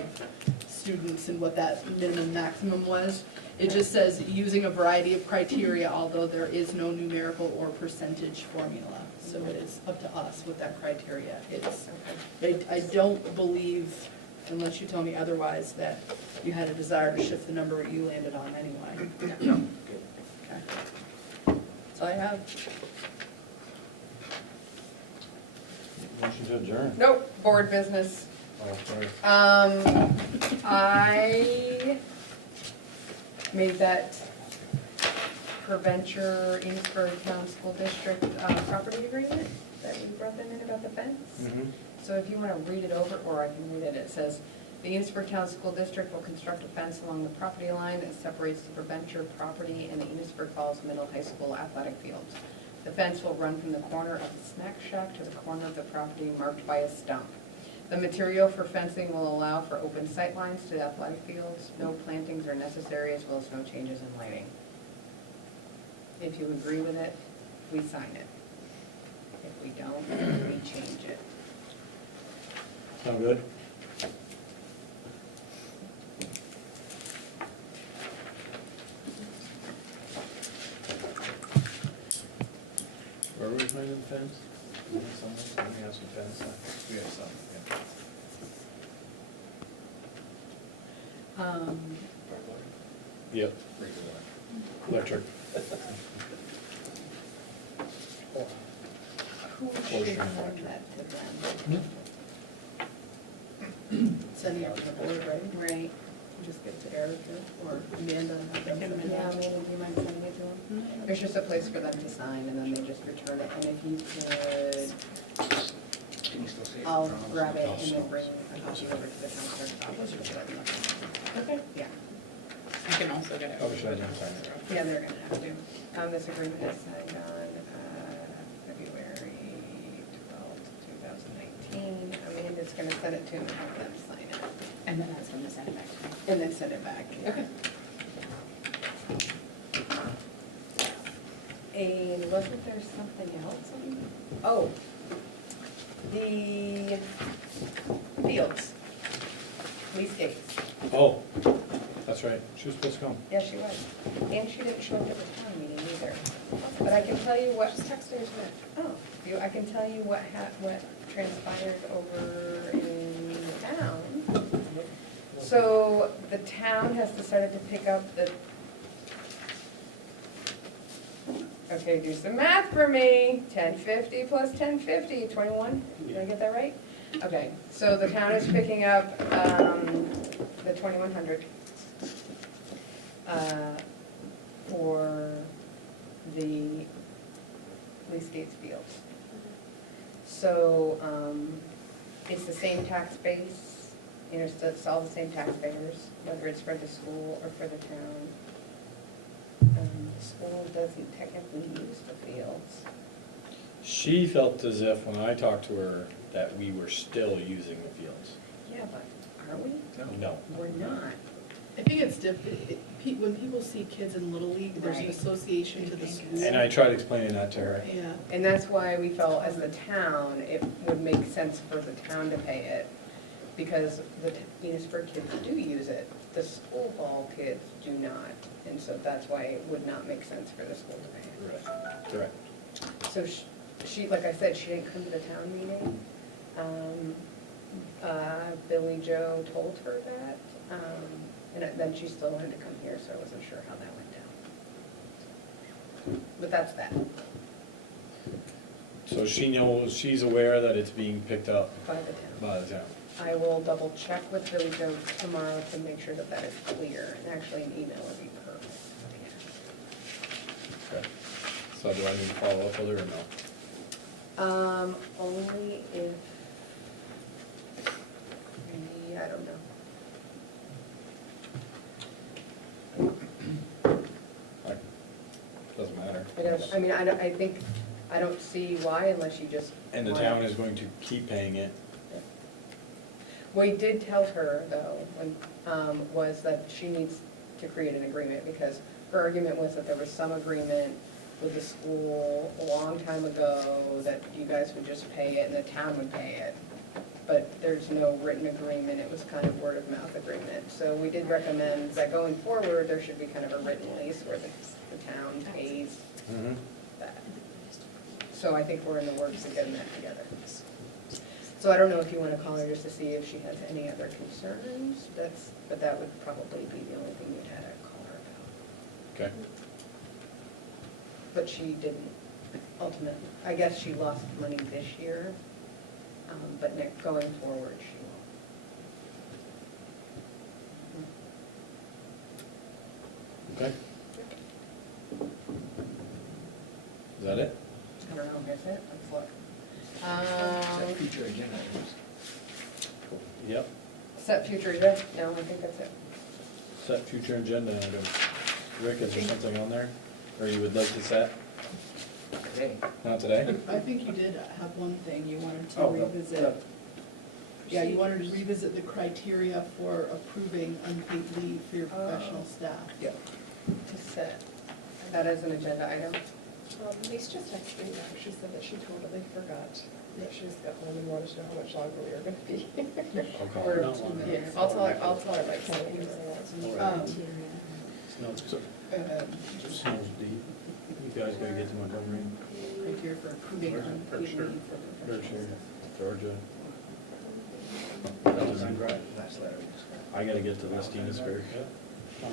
students and what that minimum maximum was. It just says using a variety of criteria, although there is no numerical or percentage formula. So it is up to us what that criteria is. I don't believe, unless you tell me otherwise, that you had a desire to shift the number you landed on anyway. No. Okay. That's all I have. Motion to adjourn. Nope, board business. Oh, sorry. I made that Preventure Enosburgh Town School District property agreement that we brought them in about the fence. Mhm. So if you want to read it over, or I can read it, it says, "The Enosburgh Town School District will construct a fence along the property line that separates the Preventure property and the Enosburgh Falls Middle High School athletic fields. The fence will run from the corner of the snack shack to the corner of the property marked by a stump. The material for fencing will allow for open sight lines to the athletic fields. No plantings are necessary, as well as no changes in lighting." If you agree with it, we sign it. If we don't, we change it. Sound good? Where are we putting the fence? We have some fence. We have some, yeah. Yep. Electric. Who should Portion. send that to them? Sending it to the board, right? Right. Just get to Erica or Amanda and have them send it Yeah, out. Amanda, do you mind sending it to them? There's just a place for them to sign, and then they just return it, and if you could, I'll grab it and then bring a copy over to the town clerk's office. Okay. Yeah. You can also get it. Oh, should I not sign it? Yeah, they're gonna have to. This agreement is signed on February 12th, 2019. Amanda's gonna send it to them and have them sign it. And then that's when they send it back. And then send it back. Okay. And wasn't there something else on? Oh, the fields, Lee Skates. Oh, that's right. She was supposed to come. Yeah, she was. And she didn't show up at the town meeting either. But I can tell you what, I can tell you what transpired over in town. So the town has decided to pick up the, okay, do some math for me. 1050 plus 1050, 21? Did I get that right? Okay, so the town is picking up the 2100 for the Lee Skates fields. So it's the same tax base, you know, it's all the same taxpayers, whether it's for the school or for the town. The school doesn't technically use the fields. She felt as if, when I talked to her, that we were still using the fields. Yeah, but are we? No. We're not. I think it's different. When people see kids in Little League, there's an Right. association to the school. And I tried explaining that to her. Yeah. And that's why we felt as the town, it would make sense for the town to pay it, because the Enosburgh kids do use it. The school ball kids do not, and so that's why it would not make sense for the school to pay it. Correct. So she, like I said, she didn't come to the town meeting. Billy Joe told her that, and then she still wanted to come here, so I wasn't sure how that went down. But that's that. So she knows, she's aware that it's being picked up by the town. by the town. I will double check with Billy Joe tomorrow to make sure that that is clear, and actually an email would be perfect. Okay. So do I need to follow up with her or no? Only if, maybe, I don't know. Doesn't matter. It does, I mean, I think, I don't see why unless you just. And the want- town is going to keep paying it. We did tell her, though, when, was that she needs to create an agreement, because her argument was that there was some agreement with the school a long time ago that you guys would just pay it and the town would pay it. But there's no written agreement, it was kind of word of mouth agreement. So we did recommend that going forward, there should be kind of a written lease where the town pays Mm-hmm. that. So I think we're in the works of getting that together. So I don't know if you want to call her just to see if she has any other concerns, but that would probably be the only thing you'd have to call her about. Okay. But she didn't ultimately, I guess she lost money this year, but going forward, she won't. Okay. Is that it? I don't know, is it? Let's look. Future agenda items. Yep. Set future agenda? No, I think that's it. Set future agenda item. Rick, is there something on there? Or you would like to set? Today. Not today? I think you did have one thing you wanted to Oh, revisit. Yeah, you wanted to revisit the criteria for approving unpaid leave for your professional staff. Yeah. To set that as an agenda item. Lisa just texted me back, she said that she totally forgot that she just got home and wanted to know how much longer we were gonna be. Okay. Or Not 2 long. minutes. I'll tell her like Can't something. use that. So, sounds deep. You guys gotta get to Montgomery, Criteria for approving unpaid leave for professional Berkshire, staff. Georgia. Last letter. I gotta get to West Enosburgh. Oh,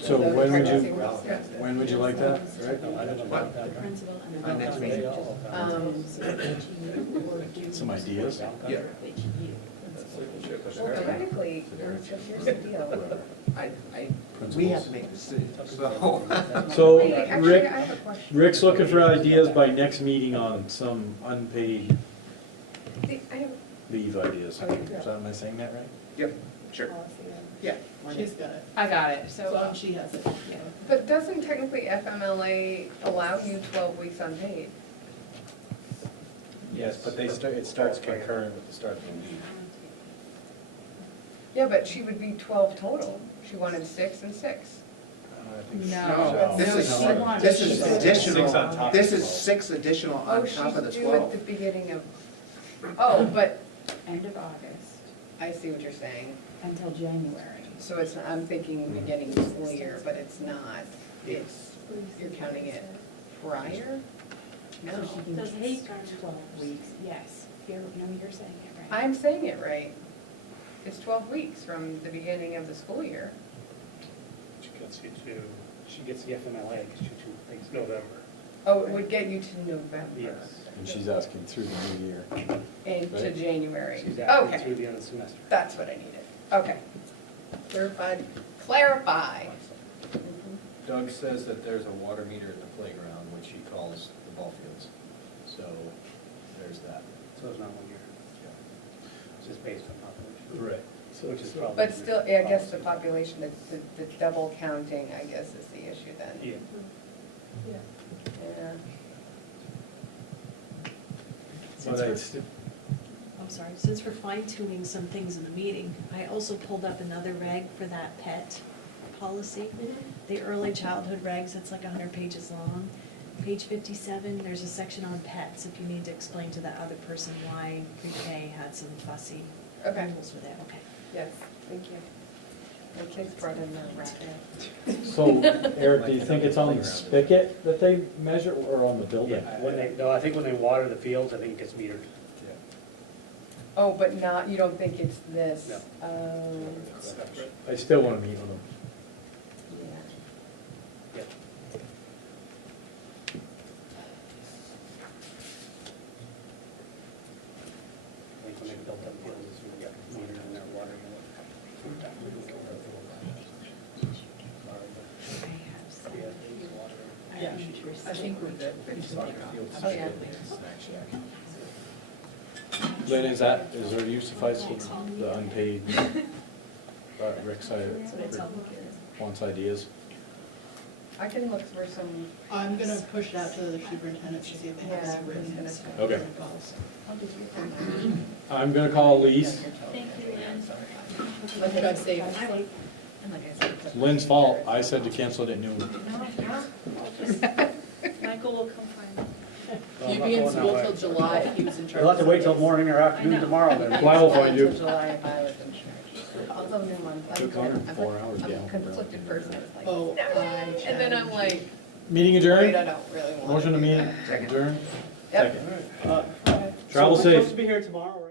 So The when would pregnancy you, was discussed. when would you like that, Rick? Next meeting. Some ideas? Yeah. Well, theoretically, here's the deal. We have to make decisions, so. So, Wait, actually, Rick, I have a question. Rick's looking for ideas by next meeting on some unpaid See, I have leave ideas. Oh, yeah. Is that, am I saying that right? Yep, sure. policy then. Yeah, she's got it. I got it, So so, she has it. yeah. But doesn't technically FMLA allow you 12 weeks unpaid? Yes, but it starts concurrent with the start of the leave. Yeah, but she would be 12 total. She wanted 6 and 6. No. This is, She wanted- this is Six on additional, top this of is 12. 6 additional on top of the Oh, she's due at the 12. beginning of, oh, but End of August I see what you're saying. until January. So it's, I'm thinking beginning of school year, but it's not. It's, you're counting it prior? No. Does take 12 weeks, yes. You're saying it right. I'm saying it right. It's 12 weeks from the beginning of the school year. She gets the FMLA, because she thinks November. Oh, it would get you to November. Yes. And she's asking through the new year. And to Right. January. She's acting through Okay, the end of the semester. that's what I needed. Okay. Clarified, clarify. Doug says that there's a water meter at the playground, which he calls the ball fields. So there's that. So it's not 1 year. It's just based on population. Right. Which is probably. But still, I guess the population, the double counting, I guess, is the issue then. Yeah. Yeah. But I'm sorry, since we're fine tuning some things in the meeting, I also pulled up another reg for that pet policy. The early childhood regs, it's like 100 pages long. Page 57, there's a section on pets, if you need to explain to that other person why pre-K had some fussy Okay, rules with it, okay. yes, thank you. My kids brought in their racket. So, Eric, do you think it's on the spigot that they measure or on the building? No, I think when they water the fields, I think it gets metered. Oh, but not, you don't think it's this? No. I still wanna meet with them. Yeah. Yeah. Yeah, I think we're good. Oh, yeah. Lynn, is there use suffice with the unpaid, Rick's wants ideas? I can look for some, I'm gonna push it out to the superintendent to see if they have Yeah, some written. I was gonna say. Okay. policy. I'm gonna call Lise. Thank you, Lynn. Let's try to save it. Lynn's fault. I said to cancel it at noon. Michael will come find me. You'd be in school till July if he was in charge. You'll have to wait till morning or afternoon tomorrow then. Well, I will find you. Until July if I was in charge. Also, new month. I'm 4 hours I'm a down. conflicted person. It's like, Oh, and then I'm like, Meeting wait, adjourned? I don't really want to. Motion to do meet that. adjourned? Yep. Second. Travel So we're safe. supposed to be here tomorrow, right?